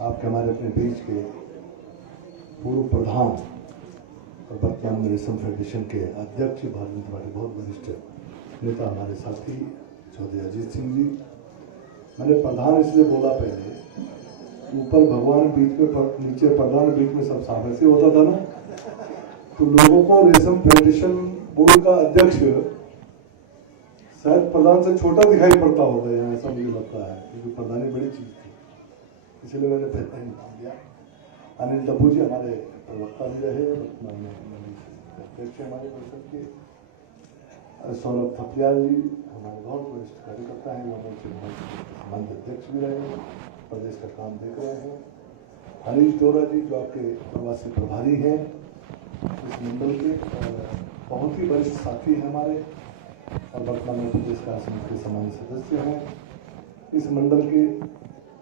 आपके हमारे अपने बीच के पूर्व प्रधान और वर्तमान में रेशम फेडरेशन के अध्यक्ष, भारतीय जनता पार्टी बहुत वरिष्ठ नेता हमारे साथी चौधरी अजीत सिंह जी। मैंने प्रधान इसलिए बोला, पहले ऊपर भगवान बीच में, नीचे प्रधान, बीच में सब साफ ऐसे होता था ना, तो लोगों को रेशम फेडरेशन बोर्ड का अध्यक्ष शायद प्रधान से छोटा दिखाई पड़ता होगा यहाँ, ऐसा मुझे लगता है, क्योंकि प्रधानी बड़ी चीज थी, इसलिए मैंने पहले नाम दिया। अनिल डब्बू जी हमारे प्रवक्ता भी रहे, अध्यक्ष हमारे परिषद के। सौरभ थपलियाल जी हमारे बहुत वरिष्ठ कार्यकर्ता हैं, मंच अध्यक्ष भी रहे, प्रदेश का काम देख रहे हैं। हरीश डोरा जी जो आपके प्रवासी प्रभारी हैं इस मंडल के, बहुत ही वरिष्ठ साथी हैं हमारे और वर्तमान में प्रदेश का समिति के सामान्य सदस्य हैं। इस मंडल के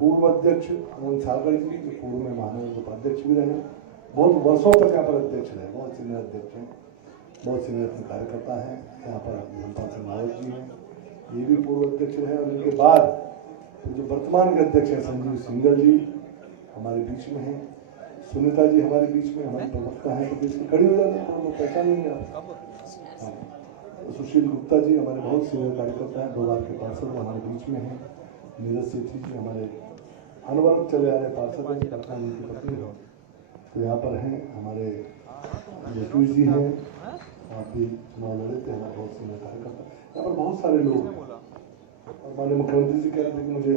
पूर्व अध्यक्ष अनंत सागर जी, पूर्व में महानगर उपाध्यक्ष भी रहे, बहुत वर्षों तक यहाँ पर अध्यक्ष रहे, बहुत सीनियर अध्यक्ष हैं, बहुत सीनियर कार्यकर्ता हैं। यहाँ पर धर्मपाल सिंह रावत जी हैं, ये भी पूर्व अध्यक्ष रहे, और इनके बाद तो जो वर्तमान के अध्यक्ष हैं संजीव सिंगल जी हमारे बीच में हैं, सुनीता जी हमारे बीच में, हमारे प्रवक्ता हैं, प्रदेश की खड़ी हो जाती है तो पहचान नहीं है आप। हाँ, सुशील गुप्ता जी हमारे बहुत सीनियर कार्यकर्ता हैं, 2 बार के पार्षद हमारे बीच में हैं। नीरज सेठी जी हमारे अनवरत चले आ रहे पार्षद हैं, पटना जी की पत्नी हो, तो यहाँ पर हैं। हमारे यशवी जी हैं, आप भी चुनाव लड़े थे, हमारे बहुत सीनियर कार्यकर्ता, यहाँ पर बहुत सारे लोग हैं। और माननीय मुख्यमंत्री जी कह रहे थे कि मुझे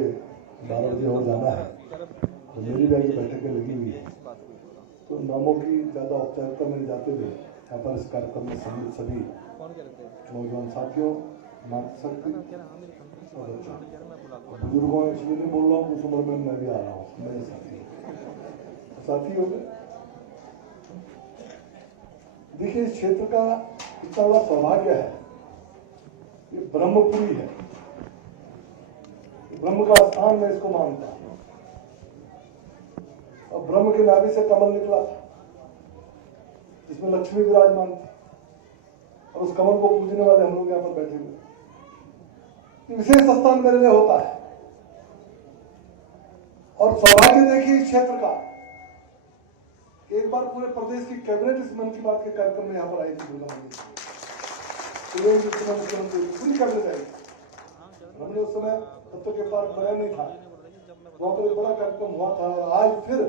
12 बजे और जाना है, तो मेरी भी आगे बैठकें लगी हुई है, तो नामों की ज़्यादा औपचारिकता में जाते हुए यहाँ पर इस कार्यक्रम में सम्मिलित सभी नौजवान साथियों, मातृशक्ति और बच्चों, बुजुर्गों, इसलिए नहीं बोल रहा हूँ, उस उम्र में मैं भी आ रहा हूँ, मेरे साथी हो गए। देखिए, इस क्षेत्र का इतना बड़ा सौभाग्य है, ये ब्रह्मपुरी है, ब्रह्म का स्थान मैं इसको मानता हूँ। और ब्रह्म के नाभि से कमल निकला था जिसमें लक्ष्मी विराजमान थी, और उस कमल को पूजने वाले हम लोग यहाँ पर बैठे हुए। विशेष स्थान मेरे लिए होता है, और सौभाग्य देखिए इस क्षेत्र का, एक बार पूरे प्रदेश की कैबिनेट इस मन की बात के कार्यक्रम में यहाँ पर आई थी दुर्गा मंदिर, मुख्यमंत्री पूरी कैबिनेट आई। हमने उस समय तब तक के पास बना नहीं था, वहां पर एक बड़ा कार्यक्रम हुआ था। और आज फिर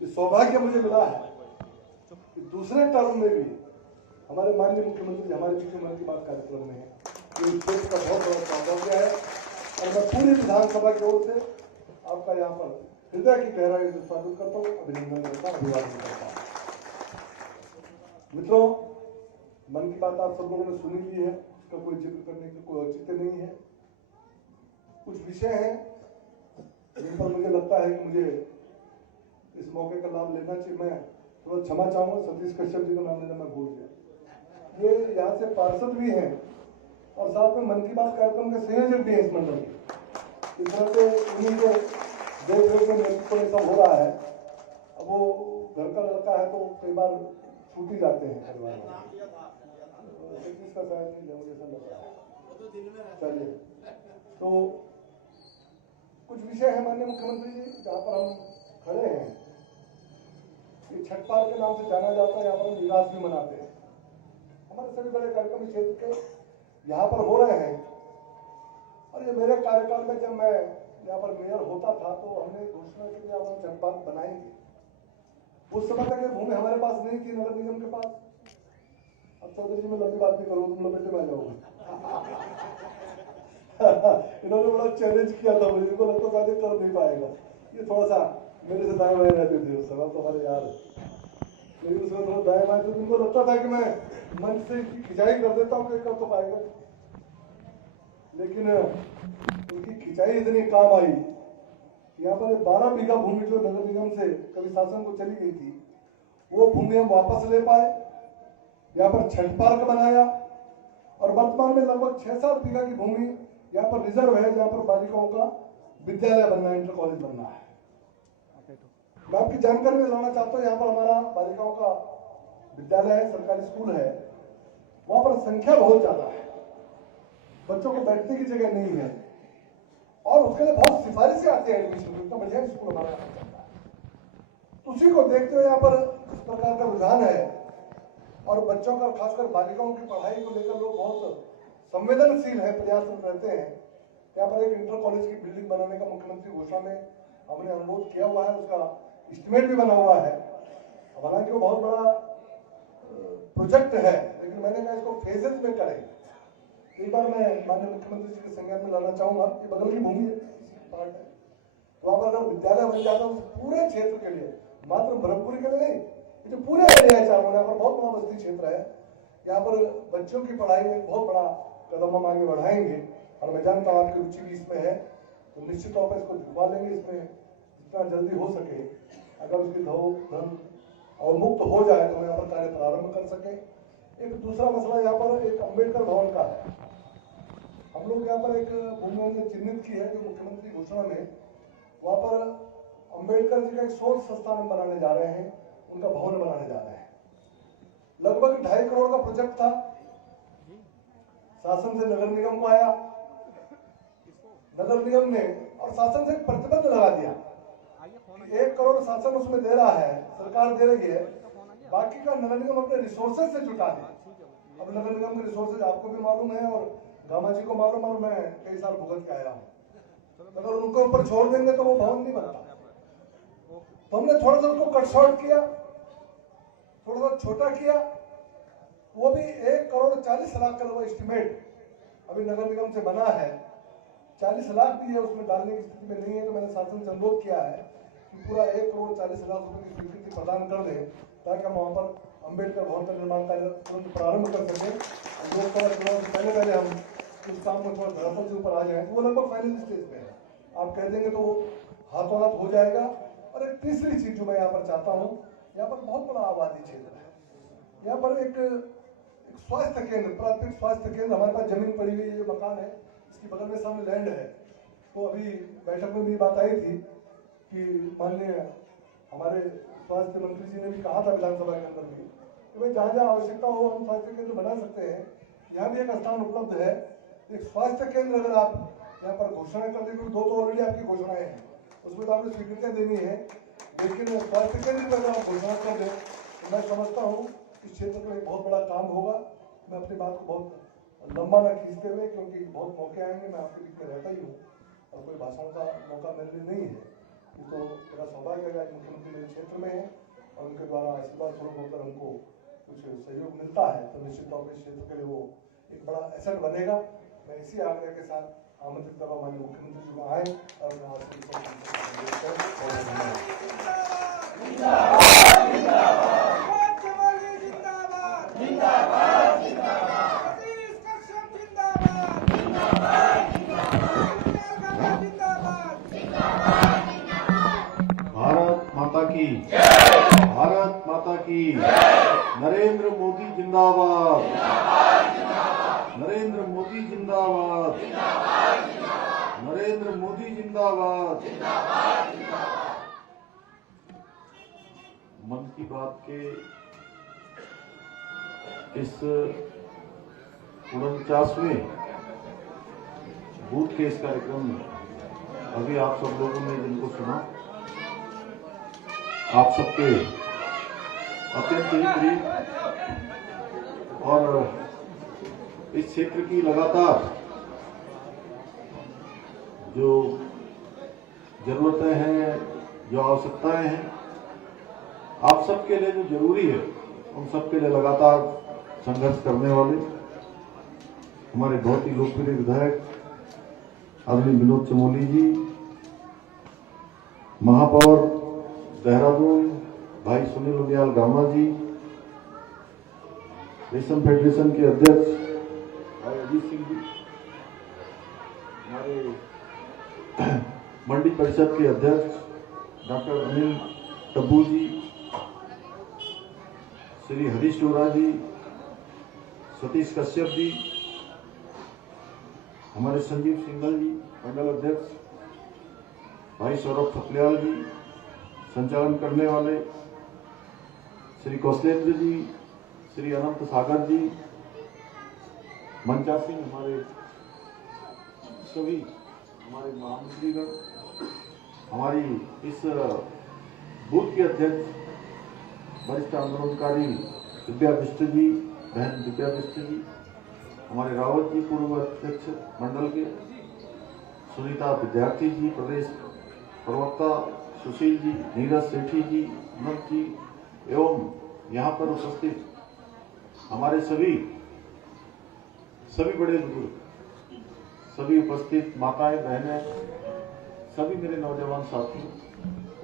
इस सौभाग्य मुझे मिला है कि दूसरे टर्म में भी हमारे माननीय मुख्यमंत्री जी हमारे बीच में मन की बात कार्यक्रम में है। ये इस देश का बहुत बड़ा सौभाग्य है, और मैं पूरी विधानसभा की ओर से आपका यहाँ पर हृदय की गहराई से स्वागत करता हूँ, अभिनंदन करता हूँ, अभिवादन करता हूँ। मित्रों, मन की बात आप सब लोगों ने सुनी ली है, इसका कोई जिक्र करने की कोई औचित्य नहीं है। कुछ विषय हैं जिन पर मुझे लगता है कि मुझे इस मौके का लाभ लेना चाहिए। मैं थोड़ा क्षमा चाहूंगा, सतीश कश्यप जी का नाम लेना मैं भूल गया। ये यहाँ से पार्षद भी हैं और साथ में मन की बात कार्यक्रम के संयोजक भी हैं इस मंडल के। इस तरह से उन्हीं के देख रेख में नेतृत्व में सब हो रहा है। अब वो घर का लड़का है तो कई बार छूट ही जाते हैं परिवार में, सतीश का शायद नहीं है, मुझे ऐसा लग रहा है। चलिए, तो कुछ विषय है माननीय मुख्यमंत्री जी जहाँ पर हम खड़े हैं। ये छठ पर्व के नाम से जाना जाता है, यहाँ पर हम विकास भी मनाते हैं। हमारे सभी बड़े कार्यक्रम इस क्षेत्र के यहाँ पर हो रहे हैं। और ये मेरे कार्यकाल में जब मैं यहाँ पर मेयर होता था तो हमने घोषणा की कि हम छठ पर्व बनाएंगे। उस समय तक ये भूमि हमारे पास नहीं थी, नगर निगम के पास। अब चौधरी जी मैं लंबी बात नहीं करूँ, तुम लोग बेटे में आ जाओगे। इन्होंने बड़ा चैलेंज किया था मुझे, इनको लगता था कर नहीं पाएगा। ये थोड़ा सा मेरे से दाएं बाएं रहते थे उस समय, तो हमारे यार लेकिन उसमें थोड़ा दाएं बाएं थे, उनको लगता था कि मैं मंच से खिंचाई कर देता हूँ, कर तो पाएगा। लेकिन उनकी खिंचाई इतनी काम आई, यहाँ पर 12 बीघा भूमि जो नगर निगम से कभी शासन को चली गई थी, वो भूमि हम वापस ले पाए। यहाँ पर छठ पार्क बनाया, और वर्तमान में लगभग 6-7 बीघा की भूमि यहाँ पर रिजर्व है, जहाँ पर बालिकाओं का विद्यालय बनना है, इंटर कॉलेज बनना है। मैं आपकी जानकारी में लाना चाहता हूँ, यहाँ पर हमारा बालिकाओं का विद्यालय है, सरकारी स्कूल है। वहां पर संख्या बहुत ज्यादा है, बच्चों को बैठने की जगह नहीं है, और उसके लिए बहुत सिफारिशें आती है एडमिशन की। इतना बढ़िया स्कूल हमारा यहाँ चलता है। उसी को देखते हुए यहाँ पर इस प्रकार का रुझान है, और बच्चों का खासकर बालिकाओं की पढ़ाई को लेकर लोग बहुत संवेदनशील है, प्रयासरत रहते हैं। यहाँ पर एक इंटर कॉलेज की बिल्डिंग बनाने का मुख्यमंत्री घोषणा में हमने अनुरोध किया हुआ है, उसका एस्टिमेट भी बना हुआ है। हालांकि वो बहुत बड़ा प्रोजेक्ट है, लेकिन मैंने कहा इसको फेजेस में करें। एक बार मैं माननीय मुख्यमंत्री जी के संज्ञान में लाना चाहूंगा, ये बगल की भूमि है, पार्ट है, वहां पर अगर विद्यालय बन जाता है पूरे क्षेत्र के लिए, मात्र ब्रह्मपुरी के लिए नहीं, जो पूरे एरिया है चारों, यहाँ पर बहुत बड़ा बस्ती क्षेत्र है। यहाँ पर बच्चों की पढ़ाई में बहुत बड़ा कदम हम आगे बढ़ाएंगे, और मैं जानता हूँ आपकी रुचि भी इसमें है, तो निश्चित तौर पर इसको दिखवा लेंगे। इसमें जितना जल्दी हो सके, अगर उसकी धन अवमुक्त हो जाए तो हम यहाँ पर कार्य प्रारंभ कर सके। एक दूसरा मसला यहाँ पर एक अम्बेडकर भवन का है। हम लोग यहाँ पर एक भूमि हमने चिन्हित की है, जो मुख्यमंत्री घोषणा में, वहां पर अम्बेडकर जी का एक शोध संस्थान बनाने जा रहे हैं, उनका भवन बनाने जा रहे हैं। लगभग 2.5 करोड़ का प्रोजेक्ट था, शासन से नगर निगम को आया, नगर निगम ने और शासन से प्रतिबंध लगा दिया कि 1 करोड़ शासन उसमें दे रहा है, सरकार दे रही है, बाकी का नगर निगम अपने रिसोर्सेज से जुटा दे। अब नगर निगम के रिसोर्सेज आपको भी मालूम है और गामा जी को मालूम, और मैं कई साल भुगत के आया हूँ। अगर उनको ऊपर छोड़ देंगे तो वो भवन नहीं बनता। तो हमने थोड़ा सा उसको कट शॉर्ट किया, थोड़ा सा छोटा किया, वो भी 1 करोड़ 40 लाख का वो एस्टिमेट अभी नगर निगम से बना है। 40 लाख भी है उसमें डालने की स्थिति में नहीं है, तो मैंने शासन से अनुरोध किया है कि पूरा 1 करोड़ 40 लाख रुपए की स्वीकृति प्रदान कर दें, ताकि हम वहां पर अम्बेडकर भवन का निर्माण कार्य तुरंत प्रारंभ कर सकें। पहले हम इस काम में थोड़ा धरातल से ऊपर आ जाए, वो लगभग फाइनल स्टेज पे है। आप कह देंगे तो हाथों हाथ हो जाएगा। और एक तीसरी चीज जो मैं यहाँ पर चाहता हूँ, यहाँ पर बहुत बड़ा आबादी क्षेत्र है, यहाँ पर एक स्वास्थ्य केंद्र, प्राथमिक स्वास्थ्य केंद्र, हमारे पास जमीन पड़ी हुई है, ये मकान है, इसकी बगल में सामने लैंड है। तो अभी बैठक में भी बात आई थी कि माननीय हमारे स्वास्थ्य मंत्री जी ने भी कहा था विधानसभा के अंदर भी कि भाई जहाँ जहाँ आवश्यकता हो हम स्वास्थ्य केंद्र बना सकते हैं। यहाँ भी एक स्थान उपलब्ध है। एक स्वास्थ्य केंद्र अगर आप यहाँ पर घोषणा कर दें, दो तो ऑलरेडी आपकी घोषणाएं हैं, उसमें तो आपने स्वीकृतियाँ देनी है, लेकिन स्वास्थ्य केंद्र पर अगर आप घोषणा कर दें तो मैं समझता हूँ इस क्षेत्र में एक बहुत बड़ा काम होगा। मैं अपनी बात को बहुत लंबा न खींचते हुए, क्योंकि बहुत मौके आएंगे, मैं आपके बीच में रहता ही हूँ और कोई भाषण का मौका मेरे लिए नहीं है, तो मेरा सौभाग्य है आज मुख्यमंत्री मेरे क्षेत्र में है और उनके द्वारा आशीर्वाद स्वरूप होकर हमको कुछ सहयोग मिलता है, तो निश्चित तौर पर इस क्षेत्र के लिए वो एक बड़ा एसेट बनेगा। मैं इसी आग्रह के साथ आमंत्रित कर रहा हूँ माननीय मुख्यमंत्री जी को आए भारत माता की नरेंद्र मोदी जिंदाबाद, नरेंद्र मोदी जिंदाबाद, नरेंद्र मोदी जिंदाबाद। मन की बात के इस 49वें बूथ के इस कार्यक्रम में अभी आप सब लोगों ने जिनको सुना, आप सबके अत्यंत ही प्रिय और इस क्षेत्र की लगातार जो जरूरतें हैं, जो आवश्यकताएं हैं, आप सबके लिए जो जरूरी है, उन सबके लिए लगातार संघर्ष करने वाले हमारे बहुत ही लोकप्रिय विधायक आदरणीय विनोद चमोली जी, महापौर देहरादून भाई सुनील उनियाल गामा जी, रेशम फेडरेशन के अध्यक्ष भाई अजीत सिंह जी, हमारे मंडी परिषद के अध्यक्ष डॉक्टर अनिल तब्बू जी, श्री हरीश डोरा जी, सतीश कश्यप जी, हमारे संजीव सिंघल जी मंडल अध्यक्ष, भाई सौरभ थपलियाल जी, संचालन करने वाले श्री कौशलेंद्र जी, श्री अनंत सागर जी, मंचा सिंह, हमारे सभी हमारे महामंत्रीगण, हमारी इस बूथ के अध्यक्ष वरिष्ठ आंदोलनकारी दिव्या बिष्ट जी, बहन दिव्या बिष्ट जी, हमारे रावत जी पूर्व अध्यक्ष मंडल के, सुनीता विद्यार्थी जी, प्रदेश प्रवक्ता सुशील जी, नीरज सेठी जी, अनंत जी, एवं यहाँ पर उपस्थित हमारे सभी बड़े बुजुर्ग, सभी उपस्थित माताएं बहनें, सभी मेरे नौजवान साथी,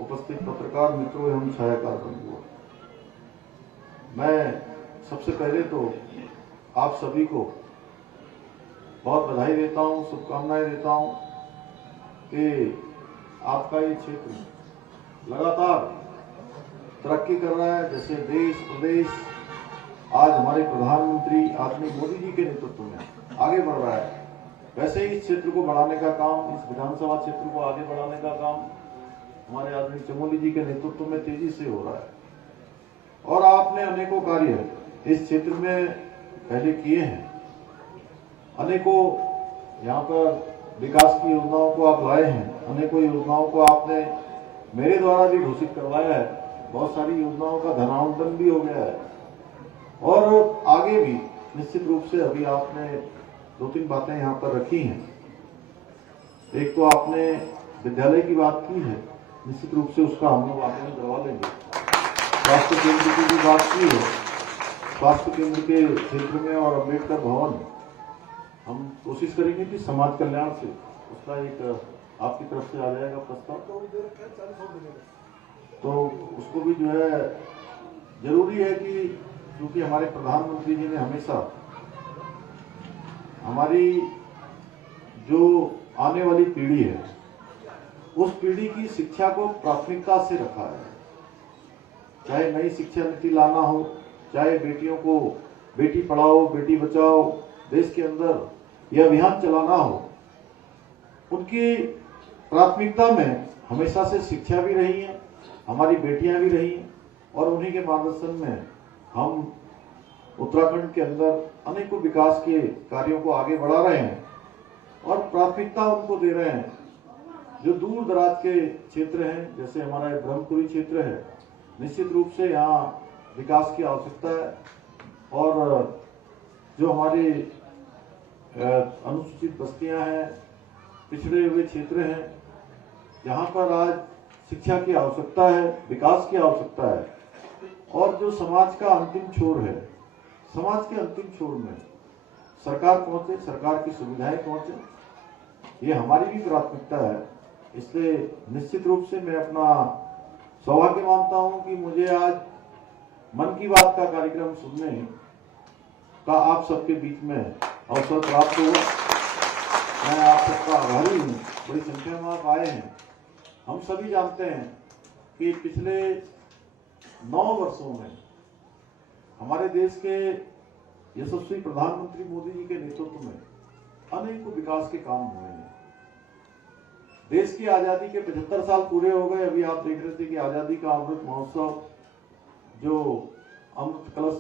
उपस्थित पत्रकार मित्रों एवं छायाकार बंधुओं, मैं सबसे पहले तो आप सभी को बहुत बधाई देता हूं, शुभकामनाएं देता हूं कि आपका ये क्षेत्र लगातार तरक्की कर रहा है। जैसे देश प्रदेश आज हमारे प्रधानमंत्री आदरणीय मोदी जी के नेतृत्व में आगे बढ़ रहा है, वैसे ही इस क्षेत्र को बढ़ाने का काम, इस विधानसभा क्षेत्र को आगे बढ़ाने का काम हमारे आदरणीय चमोली जी के नेतृत्व में तेजी से हो रहा है। और आपने अनेकों कार्य इस क्षेत्र में पहले किए हैं, अनेकों यहाँ पर विकास की योजनाओं को आप लाए हैं, अनेकों योजनाओं को आपने मेरे द्वारा भी घोषित करवाया है, बहुत सारी योजनाओं का धनावंतन भी हो गया है और आगे भी निश्चित रूप से अभी आपने 2-3 बातें यहाँ पर रखी हैं। एक तो आपने विद्यालय की बात की है, निश्चित रूप से उसका हम लोग आगे करवा लेंगे। स्वास्थ्य केंद्र की भी बात की है, स्वास्थ्य केंद्र के क्षेत्र में और अम्बेडकर भवन हम कोशिश करेंगे कि समाज कल्याण से उसका एक आपकी तरफ से आ जाएगा प्रस्ताव, तो उसको भी जो है जरूरी है कि क्योंकि हमारे प्रधानमंत्री जी ने हमेशा हमारी जो आने वाली पीढ़ी है उस पीढ़ी की शिक्षा को प्राथमिकता से रखा है। चाहे नई शिक्षा नीति लाना हो, चाहे बेटियों को बेटी पढ़ाओ बेटी बचाओ देश के अंदर यह अभियान चलाना हो, उनकी प्राथमिकता में हमेशा से शिक्षा भी रही है हमारी बेटियां भी रही और उन्हीं के मार्गदर्शन में हम उत्तराखंड के अंदर अनेकों विकास के कार्यों को आगे बढ़ा रहे हैं और प्राथमिकता उनको दे रहे हैं जो दूर दराज के क्षेत्र हैं, जैसे हमारा ब्रह्मपुरी क्षेत्र है। निश्चित रूप से यहाँ विकास की आवश्यकता है और जो हमारी अनुसूचित बस्तियां हैं, पिछड़े हुए क्षेत्र हैं, जहाँ पर आज शिक्षा की आवश्यकता है, विकास की आवश्यकता है और जो समाज का अंतिम छोर है, समाज के अंतिम छोर में सरकार पहुंचे, सरकार की सुविधाएं पहुंचे, ये हमारी भी प्राथमिकता है। इसलिए निश्चित रूप से मैं अपना सौभाग्य मानता हूं कि मुझे आज मन की बात का कार्यक्रम सुनने का आप सबके बीच में अवसर प्राप्त हुआ। मैं आप सबका आभारी हूँ, बड़ी संख्या में आप आए हैं। हम सभी जानते हैं कि पिछले 9 वर्षों में हमारे देश के यशस्वी प्रधानमंत्री मोदी जी के नेतृत्व में अनेकों विकास के काम हुए हैं। देश की आजादी के 75 साल पूरे हो गए। अभी आप देख रहे थे कि आजादी का अमृत महोत्सव, जो अमृत कलश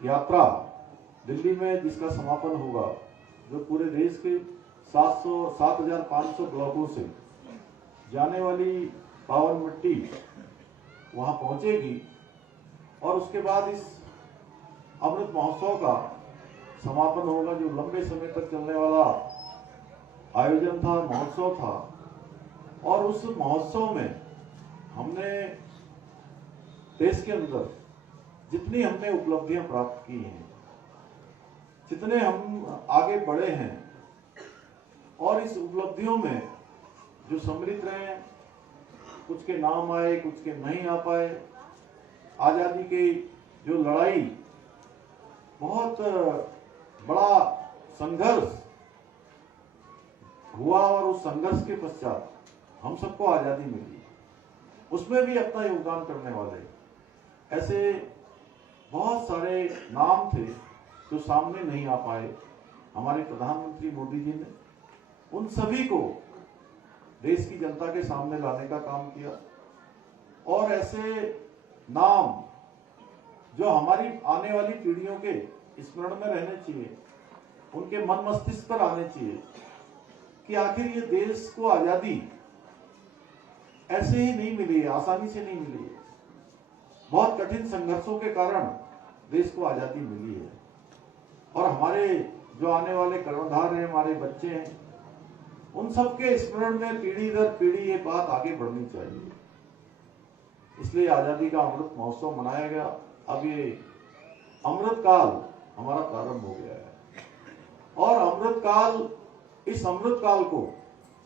यात्रा दिल्ली में जिसका समापन होगा, जो पूरे देश के 7,500 ब्लॉकों से जाने वाली पावन मिट्टी वहां पहुंचेगी और उसके बाद इस अमृत महोत्सव का समापन होगा, जो लंबे समय तक चलने वाला आयोजन था, महोत्सव था। और उस महोत्सव में हमने देश के अंदर जितनी हमने उपलब्धियां प्राप्त की हैं, जितने हम आगे बढ़े हैं और इस उपलब्धियों में जो सम्मिलित रहे, कुछ के नाम आए, कुछ के नहीं आ पाए। आजादी की जो लड़ाई, बहुत बड़ा संघर्ष हुआ और उस संघर्ष के पश्चात हम सबको आजादी मिली, उसमें भी अपना योगदान करने वाले ऐसे बहुत सारे नाम थे जो सामने नहीं आ पाए। हमारे प्रधानमंत्री मोदी जी ने उन सभी को देश की जनता के सामने लाने का काम किया और ऐसे नाम जो हमारी आने वाली पीढ़ियों के स्मरण में रहने चाहिए, उनके मन मस्तिष्क पर आने चाहिए कि आखिर ये देश को आजादी ऐसे ही नहीं मिली है, आसानी से नहीं मिली है। बहुत कठिन संघर्षों के कारण देश को आजादी मिली है और हमारे जो आने वाले कर्णधार हैं, हमारे बच्चे हैं, उन सबके स्मरण में पीढ़ी दर पीढ़ी ये बात आगे बढ़नी चाहिए। इसलिए आजादी का अमृत महोत्सव मनाया गया। अब ये अमृत काल हमारा प्रारंभ हो गया है और अमृत काल, इस अमृत काल को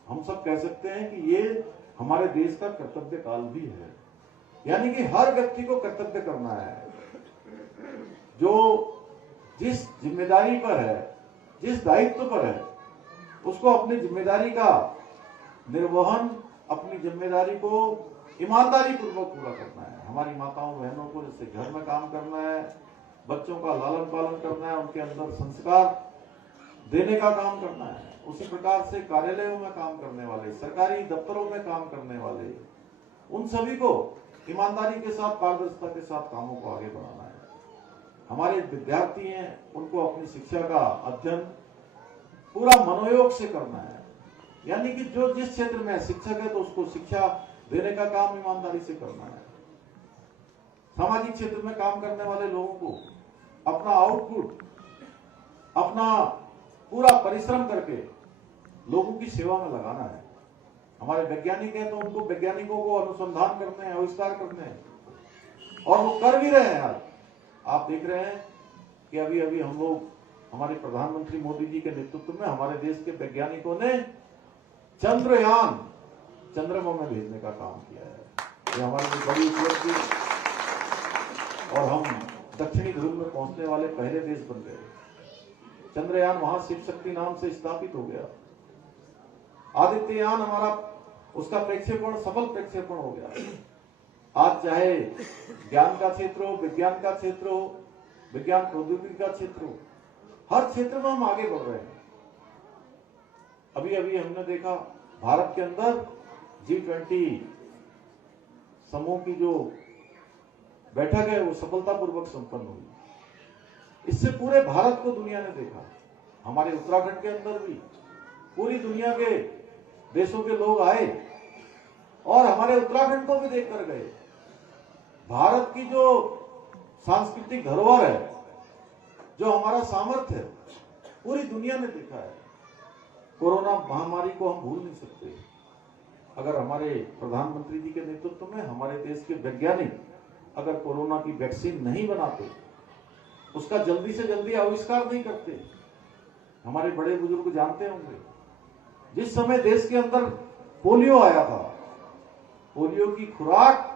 हम सब कह सकते हैं कि ये हमारे देश का कर्तव्य काल भी है। यानी कि हर व्यक्ति को कर्तव्य करना है, जो जिस जिम्मेदारी पर है, जिस दायित्व पर है, उसको अपनी जिम्मेदारी का निर्वहन, अपनी जिम्मेदारी को ईमानदारी पूर्वक पूरा करना है। हमारी माताओं बहनों को जैसे घर में काम करना है, बच्चों का लालन पालन करना है, उनके अंदर संस्कार देने का काम करना है, उसी प्रकार से कार्यालयों में काम करने वाले, सरकारी दफ्तरों में काम करने वाले, उन सभी को ईमानदारी के साथ, पारदर्शिता के साथ कामों को आगे बढ़ाना है। हमारे विद्यार्थी हैं, उनको अपनी शिक्षा का अध्ययन पूरा मनोयोग से करना है। यानी कि जो जिस क्षेत्र में शिक्षक है तो उसको शिक्षा देने का काम ईमानदारी से करना है। सामाजिक क्षेत्र में काम करने वाले लोगों को अपना आउटपुट, अपना पूरा परिश्रम करके लोगों की सेवा में लगाना है। हमारे वैज्ञानिक हैं तो उनको, वैज्ञानिकों को अनुसंधान करने हैं, आविष्कार करने हैं और वो कर भी रहे हैं। आज आप देख रहे हैं कि अभी अभी हम लोग, हमारे प्रधानमंत्री मोदी जी के नेतृत्व में हमारे देश के वैज्ञानिकों ने चंद्रयान चंद्रमा में भेजने का काम किया है। ये हमारी लिए बड़ी उपलब्धि और हम दक्षिणी ध्रुव में पहुंचने वाले पहले देश बन गए। चंद्रयान वहां शिव शक्ति नाम से स्थापित हो गया। आदित्ययान हमारा, उसका प्रक्षेपण, सफल प्रक्षेपण हो गया। आज चाहे ज्ञान का क्षेत्र हो, विज्ञान का क्षेत्र हो, विज्ञान प्रौद्योगिकी का क्षेत्र हो, हर क्षेत्र में हम आगे बढ़ रहे हैं। अभी अभी हमने देखा भारत के अंदर G20 समूह की जो बैठक है वो सफलतापूर्वक संपन्न हुई। इससे पूरे भारत को दुनिया ने देखा, हमारे उत्तराखंड के अंदर भी पूरी दुनिया के देशों के लोग आए और हमारे उत्तराखंड को भी देखकर गए। भारत की जो सांस्कृतिक धरोहर है, जो हमारा सामर्थ्य है, पूरी दुनिया ने देखा है। कोरोना महामारी को हम भूल नहीं सकते। अगर हमारे प्रधानमंत्री जी के नेतृत्व में हमारे देश के वैज्ञानिक अगर कोरोना की वैक्सीन नहीं बनाते, उसका जल्दी से जल्दी आविष्कार नहीं करते, हमारे बड़े बुजुर्ग जानते होंगे, जिस समय देश के अंदर पोलियो आया था, पोलियो की खुराक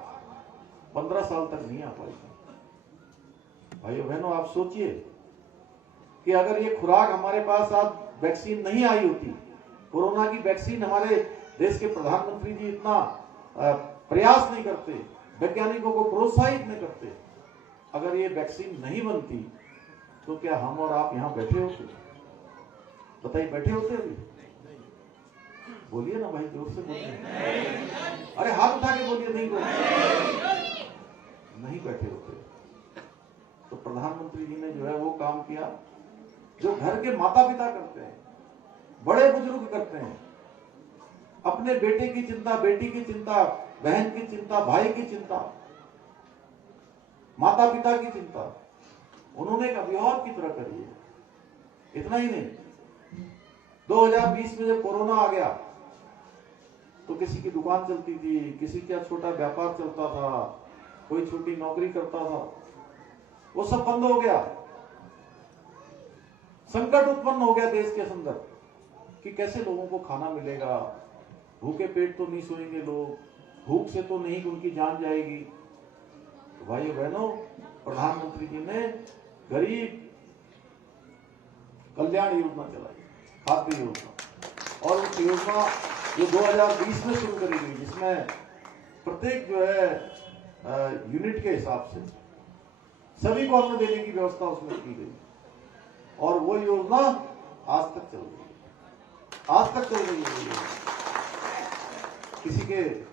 15 साल तक नहीं आ पाई थी। भाइयों बहनों, आप सोचिए कि अगर ये खुराक हमारे पास आज वैक्सीन नहीं आई होती, कोरोना की वैक्सीन हमारे देश के प्रधानमंत्री जी इतना प्रयास नहीं करते, वैज्ञानिकों को प्रोत्साहित नहीं करते, अगर ये वैक्सीन नहीं बनती तो क्या हम और आप यहां बैठे होते? बताइए, बैठे होते अभी? बोलिए ना भाई, जोर से बोलिए। अरे हाथ उठा के बोलिए, नहीं बोलिए। नहीं बैठे होते। तो प्रधानमंत्री जी ने जो है वो काम किया जो घर के माता पिता करते हैं, बड़े बुजुर्ग करते हैं। अपने बेटे की चिंता, बेटी की चिंता, बहन की चिंता, भाई की चिंता, माता पिता की चिंता उन्होंने एक अभियान की तरह करी है। इतना ही नहीं, 2020 में जब कोरोना आ गया तो किसी की दुकान चलती थी, किसी का छोटा व्यापार चलता था, कोई छोटी नौकरी करता था, वो सब बंद हो गया। संकट उत्पन्न हो गया देश के अंदर कि कैसे लोगों को खाना मिलेगा, भूखे पेट तो नहीं सोएंगे लोग, भूख से तो नहीं उनकी जान जाएगी। तो भाइयों बहनों, प्रधानमंत्री जी ने गरीब कल्याण योजना चलाई, खाद्य योजना, और उस योजना जो 2020 में शुरू करी गई, जिसमें प्रत्येक जो है यूनिट के हिसाब से सभी को अन्न देने की व्यवस्था उसमें की गई, और वो योजना आज तक चल रही है। आज तक चल रही है।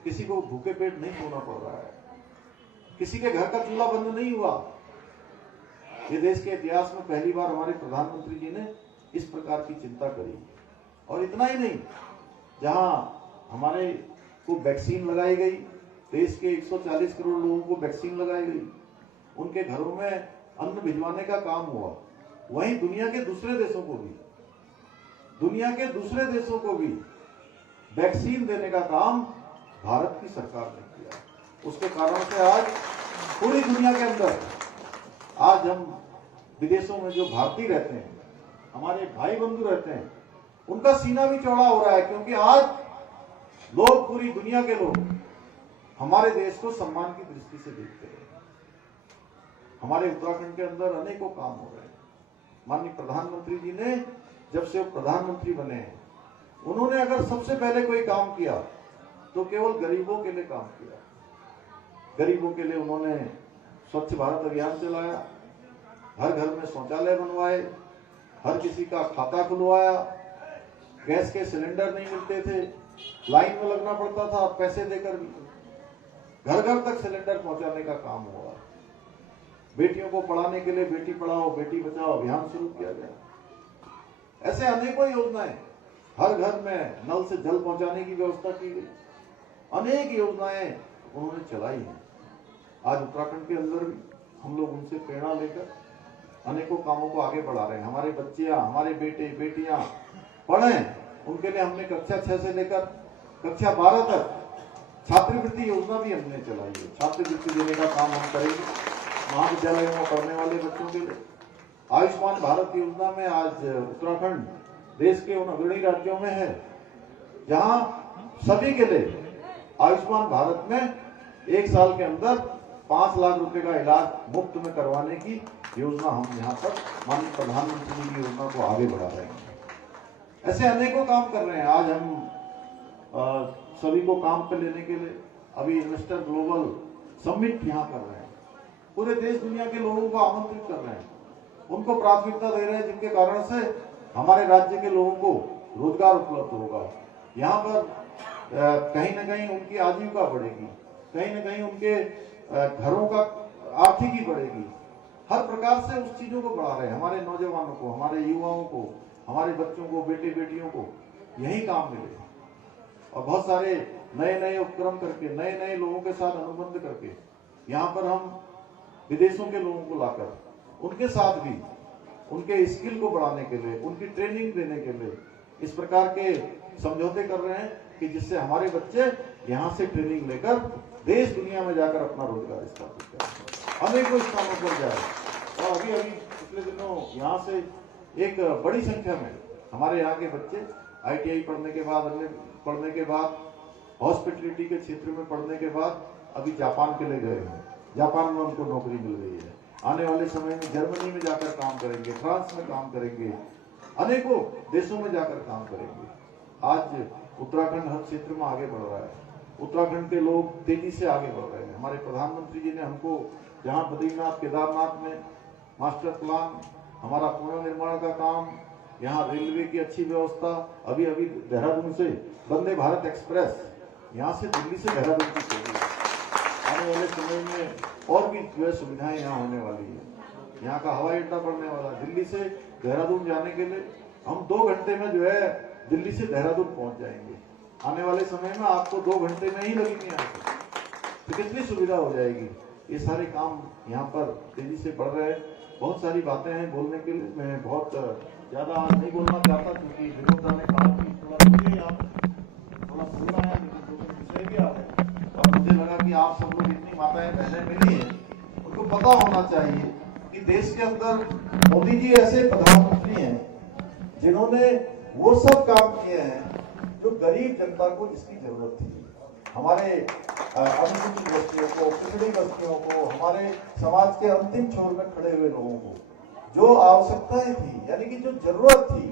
किसी को भूखे पेट नहीं सोना पड़ रहा है, किसी के घर का चूल्हा बंद नहीं हुआ। ये देश के इतिहास में पहली बार हमारे प्रधानमंत्री जी ने इस प्रकार की चिंता करी। और इतना ही नहीं, जहां हमारे को वैक्सीन लगाई गई, देश के 140 करोड़ लोगों को वैक्सीन लगाई गई, उनके घरों में अन्न भिजवाने का काम हुआ, वहीं दुनिया के दूसरे देशों को भी वैक्सीन देने का काम भारत की सरकार ने किया। उसके कारण से आज पूरी दुनिया के अंदर, आज हम विदेशों में जो भारतीय रहते हैं, हमारे भाई बंधु रहते हैं, उनका सीना भी चौड़ा हो रहा है, क्योंकि आज लोग, पूरी दुनिया के लोग हमारे देश को सम्मान की दृष्टि से देखते हैं। हमारे उत्तराखंड के अंदर अनेकों काम हो रहे हैं। माननीय प्रधानमंत्री जी ने जब से वो प्रधानमंत्री बने हैं, उन्होंने अगर सबसे पहले कोई काम किया तो केवल गरीबों के लिए काम किया। गरीबों के लिए उन्होंने स्वच्छ भारत अभियान चलाया, हर घर में शौचालय बनवाए, हर किसी का खाता खुलवाया, गैस के सिलेंडर नहीं मिलते थे, लाइन में लगना पड़ता था पैसे देकर भी, घर घर तक सिलेंडर पहुंचाने का काम हुआ। बेटियों को पढ़ाने के लिए बेटी पढ़ाओ बेटी बचाओ अभियान शुरू किया गया। ऐसे अनेकों योजनाएं, हर घर में नल से जल पहुंचाने की व्यवस्था की गई, अनेक योजनाएं उन्होंने चलाई हैं। आज उत्तराखंड के अंदर भी हम लोग उनसे प्रेरणा लेकर अनेकों कामों को आगे बढ़ा रहे हैं। हमारे बच्चियां, हमारे बेटे बेटियां पढ़ें, उनके लिए हमने कक्षा 6 से लेकर कक्षा 12 तक छात्रवृत्ति योजना भी हमने चलाई है। छात्रवृत्ति देने का काम हम करेंगे महाविद्यालयों में पढ़ने वाले बच्चों के लिए। आयुष्मान भारत योजना में आज उत्तराखंड देश के उन अग्रणी राज्यों में है जहां सभी के लिए आयुष्मान भारत में 1 साल के अंदर 5 लाख रुपए का इलाज मुफ्त में करवाने की योजना हम यहाँ पर माननीय प्रधानमंत्री की योजना को आगे बढ़ा रहे हैं। ऐसे अनेकों काम कर रहे हैं। आज हम सभी को काम पे लेने के लिए अभी इन्वेस्टर ग्लोबल समिट यहाँ कर रहे हैं। पूरे देश दुनिया के लोगों को आमंत्रित कर रहे हैं, उनको प्राथमिकता दे रहे हैं, जिनके कारण से हमारे राज्य के लोगों को रोजगार उपलब्ध होगा। यहाँ पर कहीं ना कहीं उनकी आजीविका बढ़ेगी। कहीं ना कहीं उनके घरों का आर्थिकी बढ़ेगी। हर प्रकार से उस चीजों को बढ़ा रहे हैं। हमारे नौजवानों को, हमारे युवाओं को, हमारे बच्चों को, बेटे बेटियों को यही काम मिले और बहुत सारे नए नए उपक्रम करके, नए नए लोगों के साथ अनुबंध करके यहाँ पर हम विदेशों के लोगों को लाकर उनके साथ भी उनके स्किल को बढ़ाने के लिए, उनकी ट्रेनिंग देने के लिए इस प्रकार के समझौते कर रहे हैं कि जिससे हमारे बच्चे यहाँ से ट्रेनिंग लेकर देश दुनिया में जाकर अपना रोजगार स्थापित करें, अनेकों स्थानों पर जाए। और अभी अभी पिछले दिनों यहाँ से एक बड़ी संख्या में हमारे यहाँ के बच्चे ITI पढ़ने के बाद, अन्य पढ़ने के बाद, हॉस्पिटलिटी के क्षेत्र में पढ़ने के बाद अभी जापान के लिए गए हैं। जापान में उनको नौकरी मिल रही है। आने वाले समय में जर्मनी में जाकर काम करेंगे, फ्रांस में काम करेंगे, अनेकों देशों में जाकर काम करेंगे। आज उत्तराखंड हर क्षेत्र में आगे बढ़ रहा है। उत्तराखंड के लोग तेजी से आगे बढ़ रहे हैं। हमारे प्रधानमंत्री जी ने हमको जहाँ बद्रीनाथ केदारनाथ में मास्टर प्लान, हमारा पुनर्निर्माण का काम, यहाँ रेलवे की अच्छी व्यवस्था, अभी अभी देहरादून से वंदे भारत एक्सप्रेस यहाँ से दिल्ली से देहरादून की चल रही है। आने वाले समय में और भी जो है सुविधाएं यहाँ होने वाली है। यहाँ का हवाई अड्डा बढ़ने वाला है। दिल्ली से देहरादून जाने के लिए हम 2 घंटे में जो है दिल्ली से देहरादून पहुंच जाएंगे। आने वाले समय में आपको 2 घंटे में ही लगेंगे यहाँ से, तो कितनी सुविधा हो जाएगी। ये सारे काम यहाँ पर तेजी से बढ़ रहे हैं। बहुत सारी बातें हैं बोलने के लिए, मैं बहुत ज्यादा नहीं बोलना चाहता क्योंकि विनोद ने कहा कि थोड़ा बोलिए, आप थोड़ा बोलना है, लेकिन 2 विषय भी आ रहे हैं। और मुझे लगा कि आप सब लोग इतनी माताएं बहनें मिली हैं, उनको पता होना चाहिए कि देश के अंदर मोदी जी ऐसे प्रधानमंत्री हैं जिन्होंने वो सब काम किए हैं जो गरीब जनता को जिसकी जरूरत थी। हमारे अनुसूचित बस्तियों को, पिछड़ी बस्तियों को, हमारे समाज के अंतिम छोर में खड़े हुए लोगों को जो आवश्यकताएं थी, यानी कि जो जरूरत थी,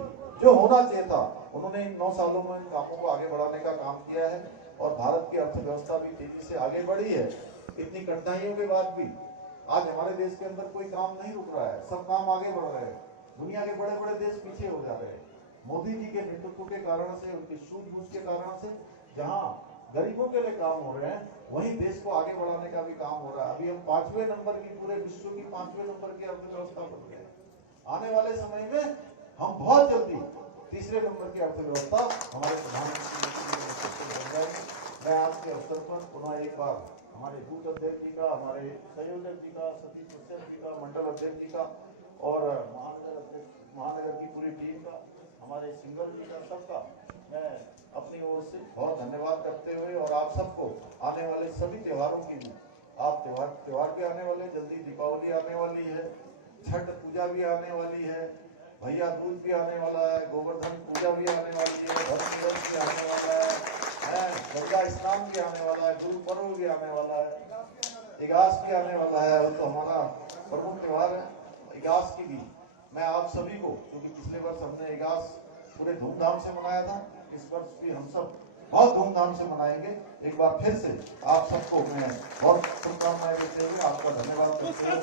जो होना चाहिए था, उन्होंने इन 9 सालों में इन कामों को आगे बढ़ाने का काम किया है। और भारत की अर्थव्यवस्था भी तेजी से आगे बढ़ी है। इतनी कठिनाइयों के बाद भी आज हमारे देश के अंदर कोई काम नहीं रुक रहा है, सब काम आगे बढ़ रहे हैं। दुनिया के बड़े बड़े देश पीछे हो जा रहे हैं। मोदी जी के नेतृत्व के कारण से, उनकी सूझबूझ के कारण से जहां गरीबों के लिए काम हो रहे हैं, वहीं देश को आगे बढ़ाने का भी काम हो रहा है। अभी हम 5वें नंबर की, पूरे विश्व की 5वें नंबर की अर्थव्यवस्था बन गए। आने वाले समय में हम बहुत जल्दी 3रे नंबर की अर्थव्यवस्था हमारे प्रधानमंत्री बन जाएंगे। मैं आज के अवसर पर पुनः एक बार हमारे बूथ अध्यक्ष जी का, हमारे संयोजक जी का, सतीश मुस्लिम जी का, मंडल अध्यक्ष जी का और महानगर की पूरी टीम का, हमारे सिंगल जी का, सबका मैं अपनी ओर से बहुत धन्यवाद करते हुए, और आप सबको आने वाले सभी त्योहारों की भी, आप त्योहार भी आने वाले, जल्दी दीपावली आने वाली है, छठ पूजा भी आने वाली है, भैया दूज भी आने वाला है, गोवर्धन पूजा भी आने वाली है, धर्म दिवस भी आने वाला है, गंगा स्नान भी आने वाला है, गुरु पर्व भी आने वाला है, इगास भी आने वाला है। वो तो हमारा प्रमुख त्योहार है। इगास की भी मैं आप सभी को, क्योंकि पिछले वर्ष हमने इगास पूरे धूमधाम से मनाया था, इस वर्ष भी हम सब बहुत धूमधाम से मनाएंगे। एक बार फिर से आप सबको मैं बहुत शुभकामनाएं देते हुए आपका धन्यवाद करते हुए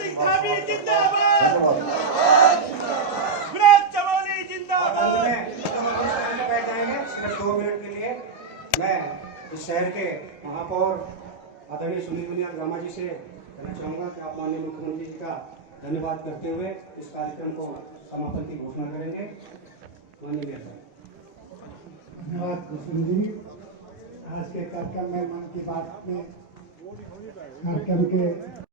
बैठ जाएंगे सिर्फ 2 मिनट के लिए। मैं इस शहर के महापौर आदरणीय सुनील मुनियाल गामा जी से कहना चाहूँगा कि आप माननीय मुख्यमंत्री जी का धन्यवाद करते हुए इस कार्यक्रम को समापन की घोषणा करेंगे। माननीय धन्यवाद कुसुम जी। आज के कार्यक्रम में मन की बात में कार्यक्रम के